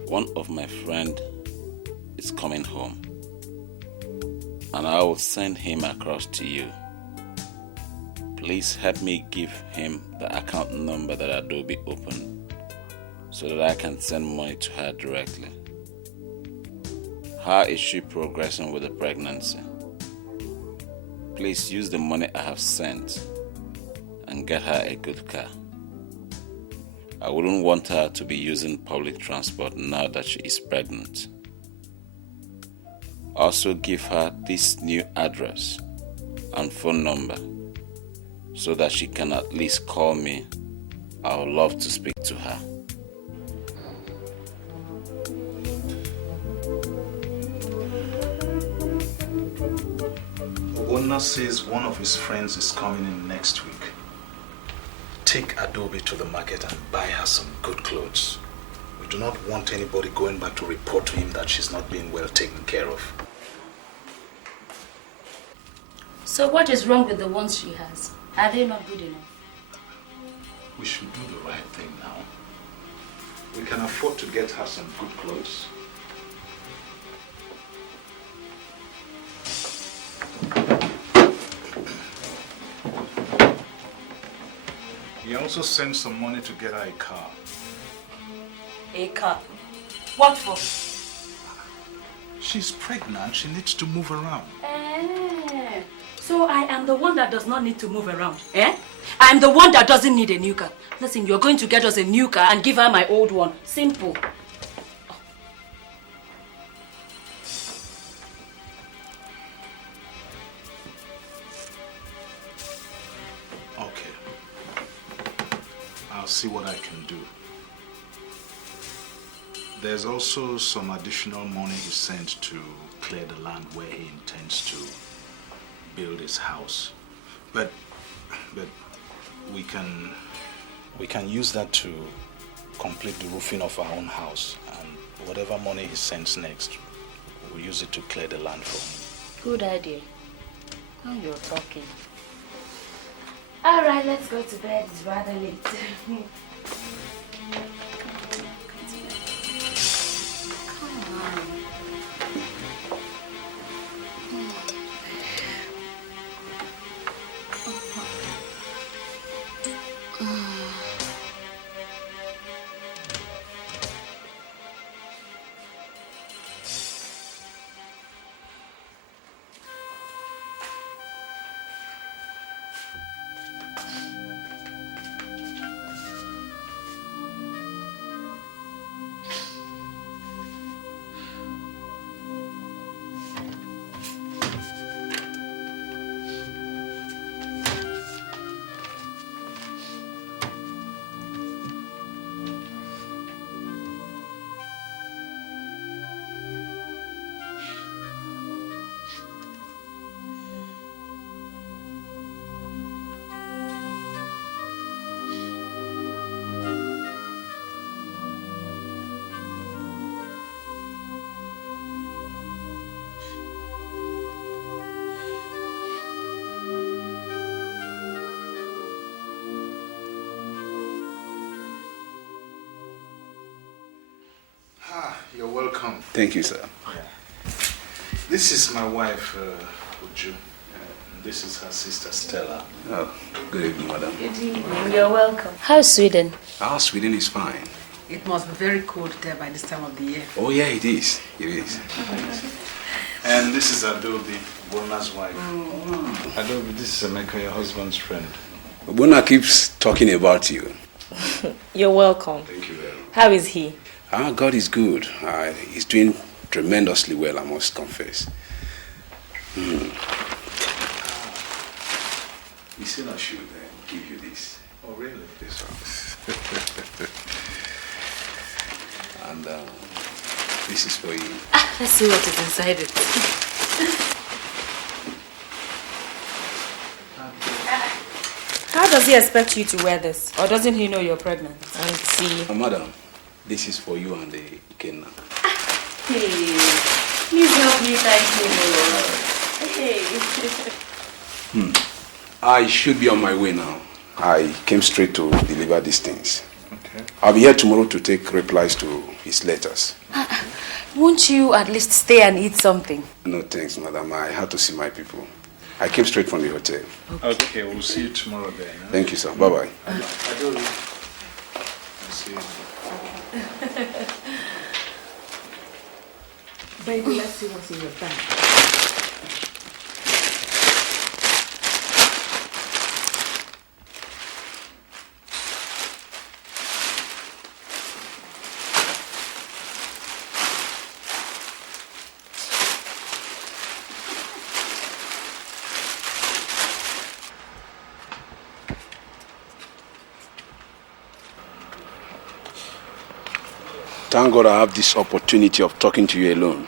One of my friend is coming home, and I will send him across to you. Please help me give him the account number that Adobe opened so that I can send money to her directly. How is she progressing with the pregnancy? Please use the money I have sent and get her a good car. I wouldn't want her to be using public transport now that she is pregnant. Also give her this new address and phone number so that she can at least call me. I would love to speak to her. Obona says one of his friends is coming in next week. Take Adobe to the market and buy her some good clothes. We do not want anybody going back to report to him that she's not being well taken care of. So what is wrong with the ones she has? Are they not good enough? We should do the right thing now. We can afford to get her some good clothes. He also sent some money to get her a car. A car? What for? She's pregnant. She needs to move around. So I am the one that does not need to move around, eh? I am the one that doesn't need a new car. Listen, you're going to get us a new car and give her my old one. Simple. Okay. I'll see what I can do. There's also some additional money he sent to clear the land where he intends to build his house. But But we can use that to complete the roofing of our own house, and whatever money he sends next, we'll use it to clear the land for him. Good idea. Now you're talking. All right, let's go to bed. It's rather late. You're welcome. Thank you, sir. Yeah. This is my wife, Uche. And this is her sister, Stella. Oh, good evening, madam. Good evening. You're welcome. How's Sweden? Sweden is fine. It must be very cold there by this time of the year. Oh, yeah, it is. It is. And this is Adobe, Obona's wife. Adobe, this is Emeka, your husband's friend. Obona keeps talking about you. You're welcome. Thank you very much. How is he? God is good. He's doing tremendously well, I must confess. You said I should give you this. Oh, really? This one. And this is for you. Let's see what is inside it. How does he expect you to wear this? Or doesn't he know you're pregnant? And see. Madam, this is for you and the Ikenna. Hey, please help me, thank you. Hey. I should be on my way now. I came straight to deliver these things. Okay. I'll be here tomorrow to take replies to his letters. Won't you at least stay and eat something? No, thanks, madam. I had to see my people. I came straight from the hotel. Okay, we'll see you tomorrow then. Huh? Thank you, sir. Bye-bye. I'll see you. Baby, let's see what's in your bag. Thank God I have this opportunity of talking to you alone.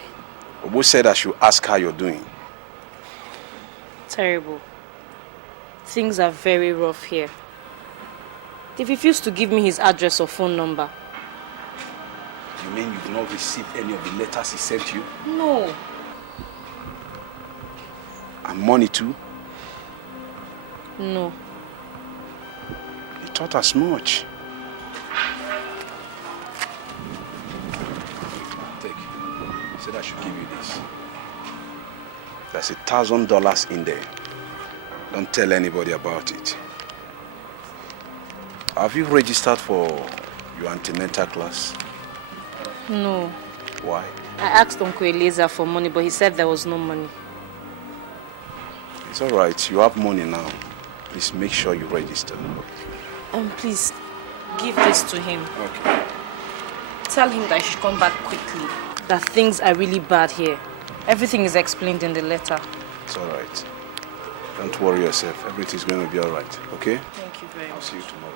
Obo said I should ask how you're doing. Terrible. Things are very rough here. He refused to give me his address or phone number. You mean you've not received any of the letters he sent you? No. And money too? No. He thought as much. Take. He said I should give you this. There's $1,000 in there. Don't tell anybody about it. Have you registered for your antenatal class? No. Why? I asked Uncle Eleazar for money, but he said there was no money. It's all right. You have money now. Please make sure you register. Please, give this to him. Okay. Tell him that I should come back quickly. That things are really bad here. Everything is explained in the letter. It's all right. Don't worry yourself. Everything's going to be all right. Okay? Thank you very much. I'll see you tomorrow.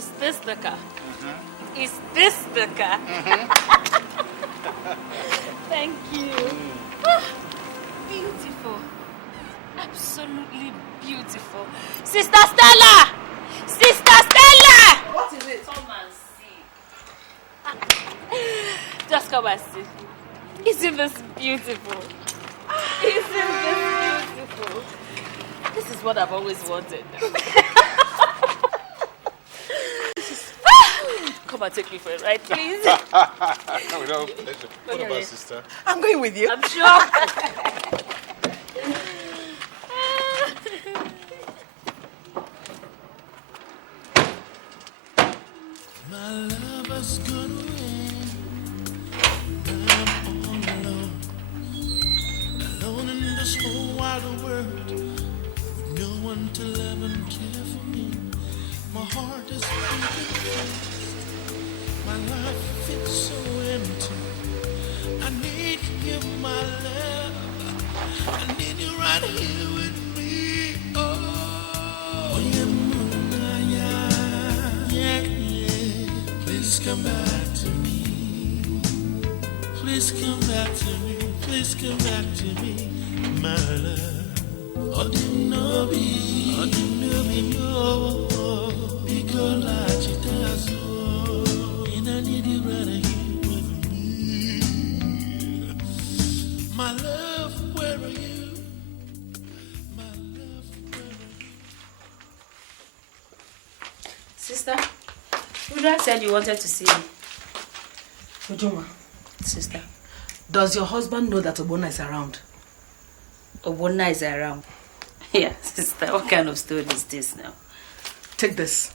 Is this the car? Is this the car? Thank you. Beautiful. Absolutely beautiful. Sister Stella! Sister Stella! What is it? Come and see. Just come and see. Isn't this beautiful? Isn't this beautiful? This is what I've always wanted. Come and take me for a ride, please. No, pleasure. What about sister? I'm going with you. I'm sure. My lover's gone away. I'm all alone. Alone in this whole wide world. With no one to love and care for me. My heart is beating fast. My life feels so empty. I need you, my love. I need you right here with me. Oh, yeah. Please come back to me. Please come back to me. Please come back to me, my love. Odinobi, no. Because I just and I need you right here with me. My love, where are you? My love, where are you? Sister, Uda said you wanted to see me. Ujuma, Sister, does your husband know that Obona is around? Obona is around. Yeah, sister, what kind of story is this now? Take this.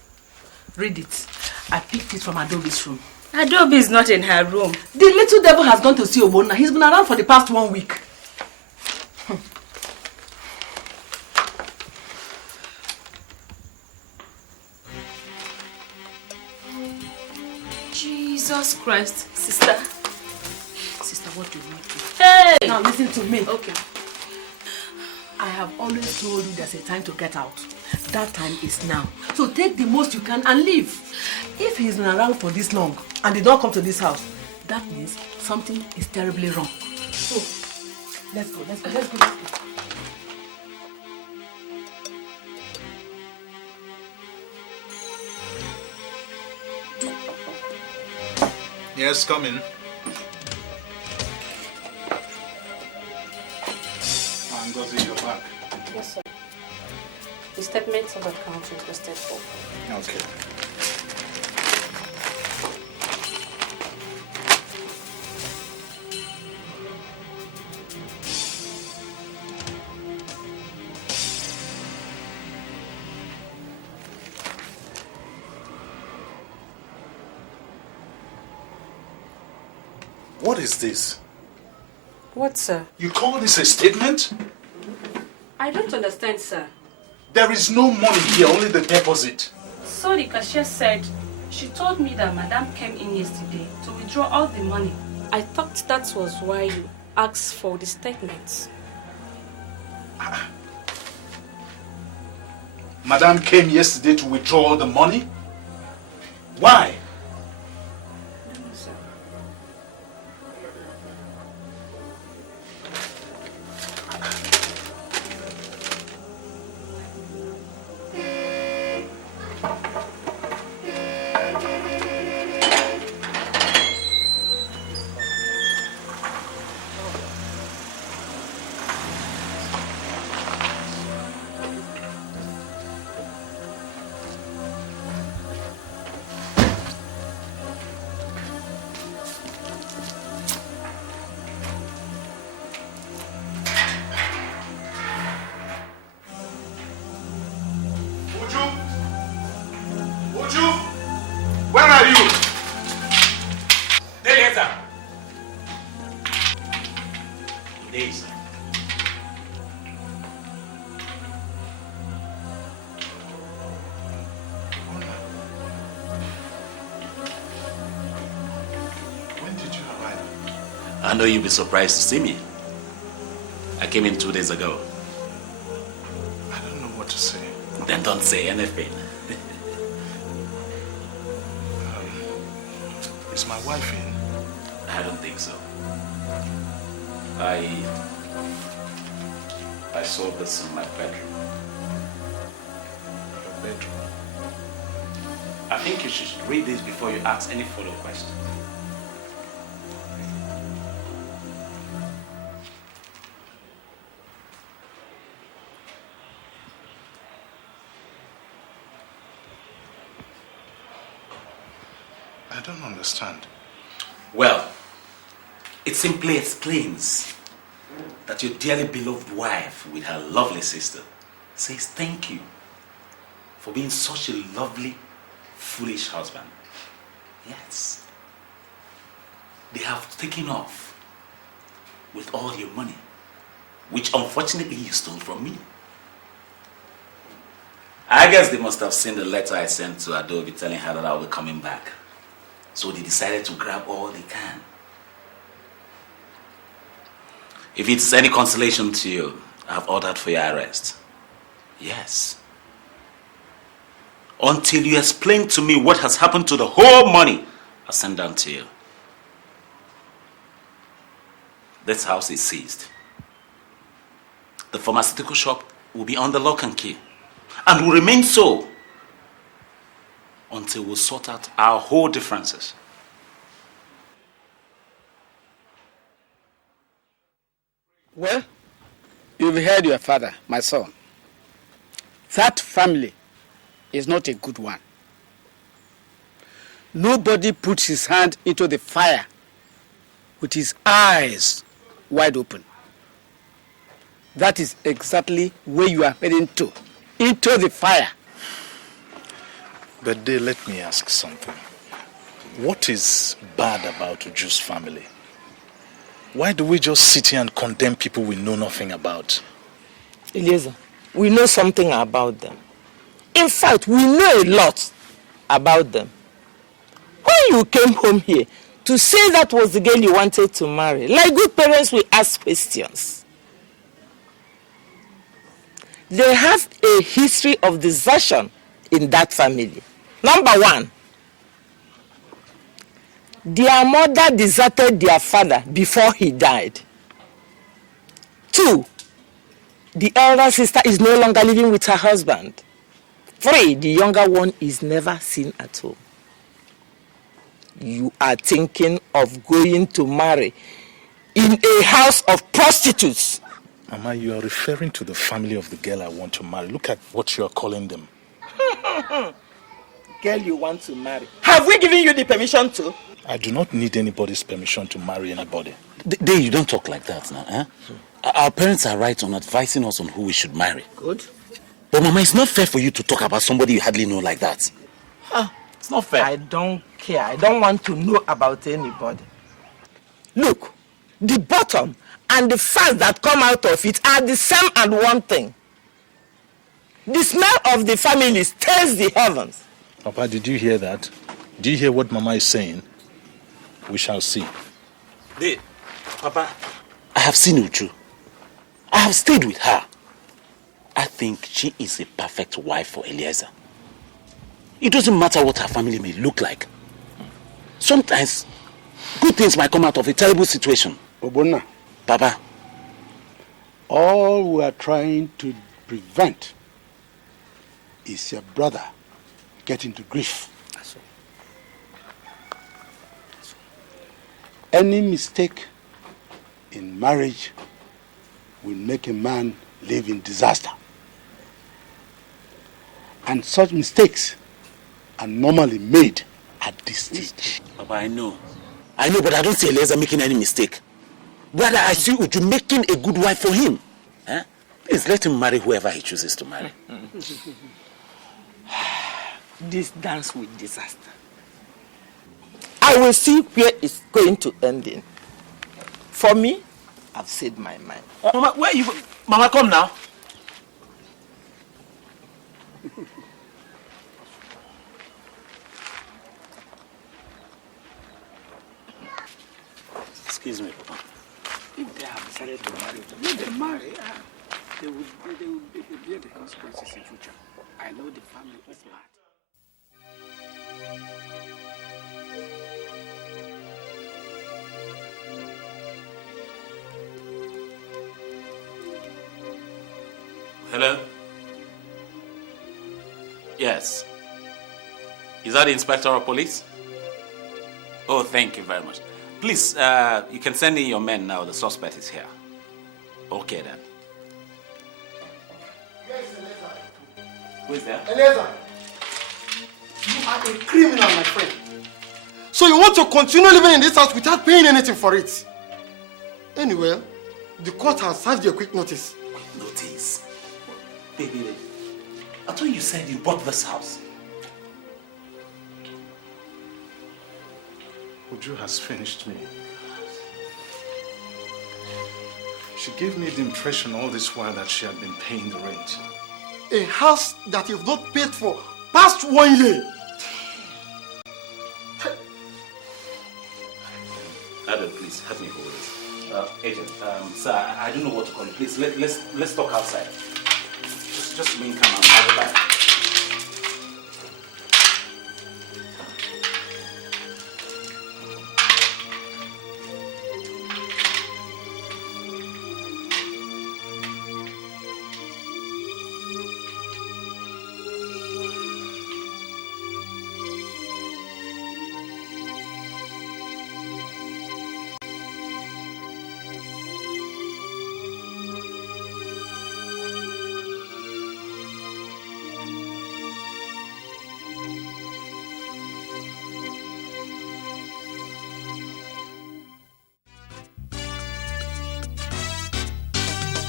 Read it. I picked it from Adobe's room. Adobe is not in her room. The little devil has gone to see Obona. He's been around for the past 1 week. Jesus Christ, sister. Sister, what do you do? Hey! Now listen to me. Okay. I have always told you there's a time to get out. That time is now. So take the most you can and leave. If he's been around for this long and did not come to this house, that means something is terribly wrong. So, let's go. Yes, come in. Ngozi, you're back. Yes, sir. The statements of account requested for. Okay. What is this? What, sir? You call this a statement? I don't understand, sir. There is no money here, only the deposit. So the cashier said she told me that Madam came in yesterday to withdraw all the money. I thought that was why you asked for the statements. Madam came yesterday to withdraw all the money? Why? No, sir. Uju, where are you? Eleazar. Today, sir. When did you arrive? I know you'll be surprised to see me. I came in 2 days ago. I don't know what to say. Then don't say anything. Is my wife in? I don't think so. I saw this in my bedroom. Your bedroom? I think you should read this before you ask any follow question. I don't understand. Well, it simply explains that your dearly beloved wife with her lovely sister says thank you for being such a lovely, foolish husband. Yes. They have taken off with all your money, which unfortunately you stole from me. I guess they must have seen the letter I sent to Adobe telling her that I'll be coming back. So they decided to grab all they can. If it's any consolation to you, I've ordered for your arrest. Yes. Until you explain to me what has happened to the whole money I sent down to you. This house is seized. The pharmaceutical shop will be under lock and key, and will remain so until we sort out our whole differences. Well, you've heard your father, my son. That family is not a good one. Nobody puts his hand into the fire with his eyes wide open. That is exactly where you are heading to, into the fire. But let me ask something. What is bad about Uju's family? Why do we just sit here and condemn people we know nothing about? Eleazar, we know something about them. In fact, we know a lot about them. When you came home here to say that was the girl you wanted to marry, like good parents, we ask questions. They have a history of desertion in that family. Number one, their mother deserted their father before he died. 2, the elder sister is no longer living with her husband. 3, the younger one is never seen at home. You are thinking of going to marry in a house of prostitutes. Mama, you are referring to the family of the girl I want to marry. Look at what you are calling them. Girl you want to marry. Have we given you the permission to? I do not need anybody's permission to marry anybody. Day, you don't talk like that now, eh? Our parents are right on advising us on who we should marry. Good. But Mama, it's not fair for you to talk about somebody you hardly know like that. It's not fair. I don't care. I don't want to know about anybody. Look, the bottom and the fat that come out of it are the same and one thing. The smell of the family stirs the heavens. Papa, did you hear that? Do you hear what Mama is saying? We shall see. Papa, I have seen Uchu. I have stayed with her. I think she is a perfect wife for Eleazar. It doesn't matter what her family may look like. Sometimes, good things might come out of a terrible situation. Obona. Papa. All we are trying to prevent is your brother getting to grief. Any mistake in marriage will make a man live in disaster. And such mistakes are normally made at this stage. Papa, I know, but I don't see Eleazar making any mistake. Brother, I see Uju making a good wife for him. Eh? Please let him marry whoever he chooses to marry. This dance with disaster. I will see where it's going to end in. For me, I've said my mind. Mama, where are you? Mama, come now. Excuse me, Papa. If they have decided to marry, let them marry. They will bear the consequences in future. I know the family is bad. Hello? Yes. Is that the Inspector of Police? Oh, thank you very much. Please, you can send in your men now. The suspect is here. Okay, then. Yes, Eleazar. Who is there? Eleazar, you are a criminal, my friend. So you want to continue living in this house without paying anything for it? Anyway, the court has served you a quick notice. Quick notice? Baby, I thought you said you bought this house. Uju has finished me. She gave me the impression all this while that she had been paying the rent. A house that you've not paid for past 1 year. Adam, please help me hold this. Agent, sir, I don't know what to call you. Please, let's talk outside. Just remain calm. I'll be back.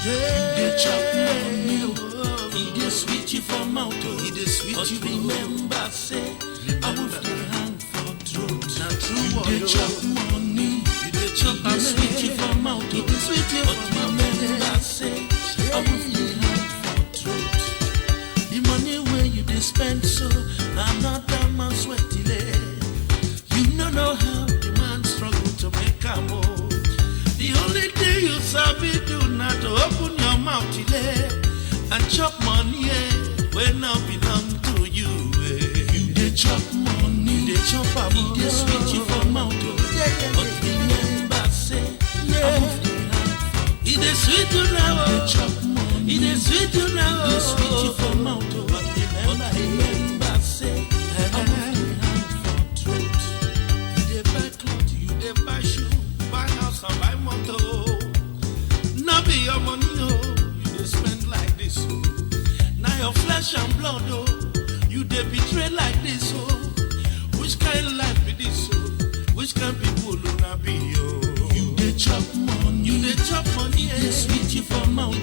You dey chop money, you dey sweet you for mouth,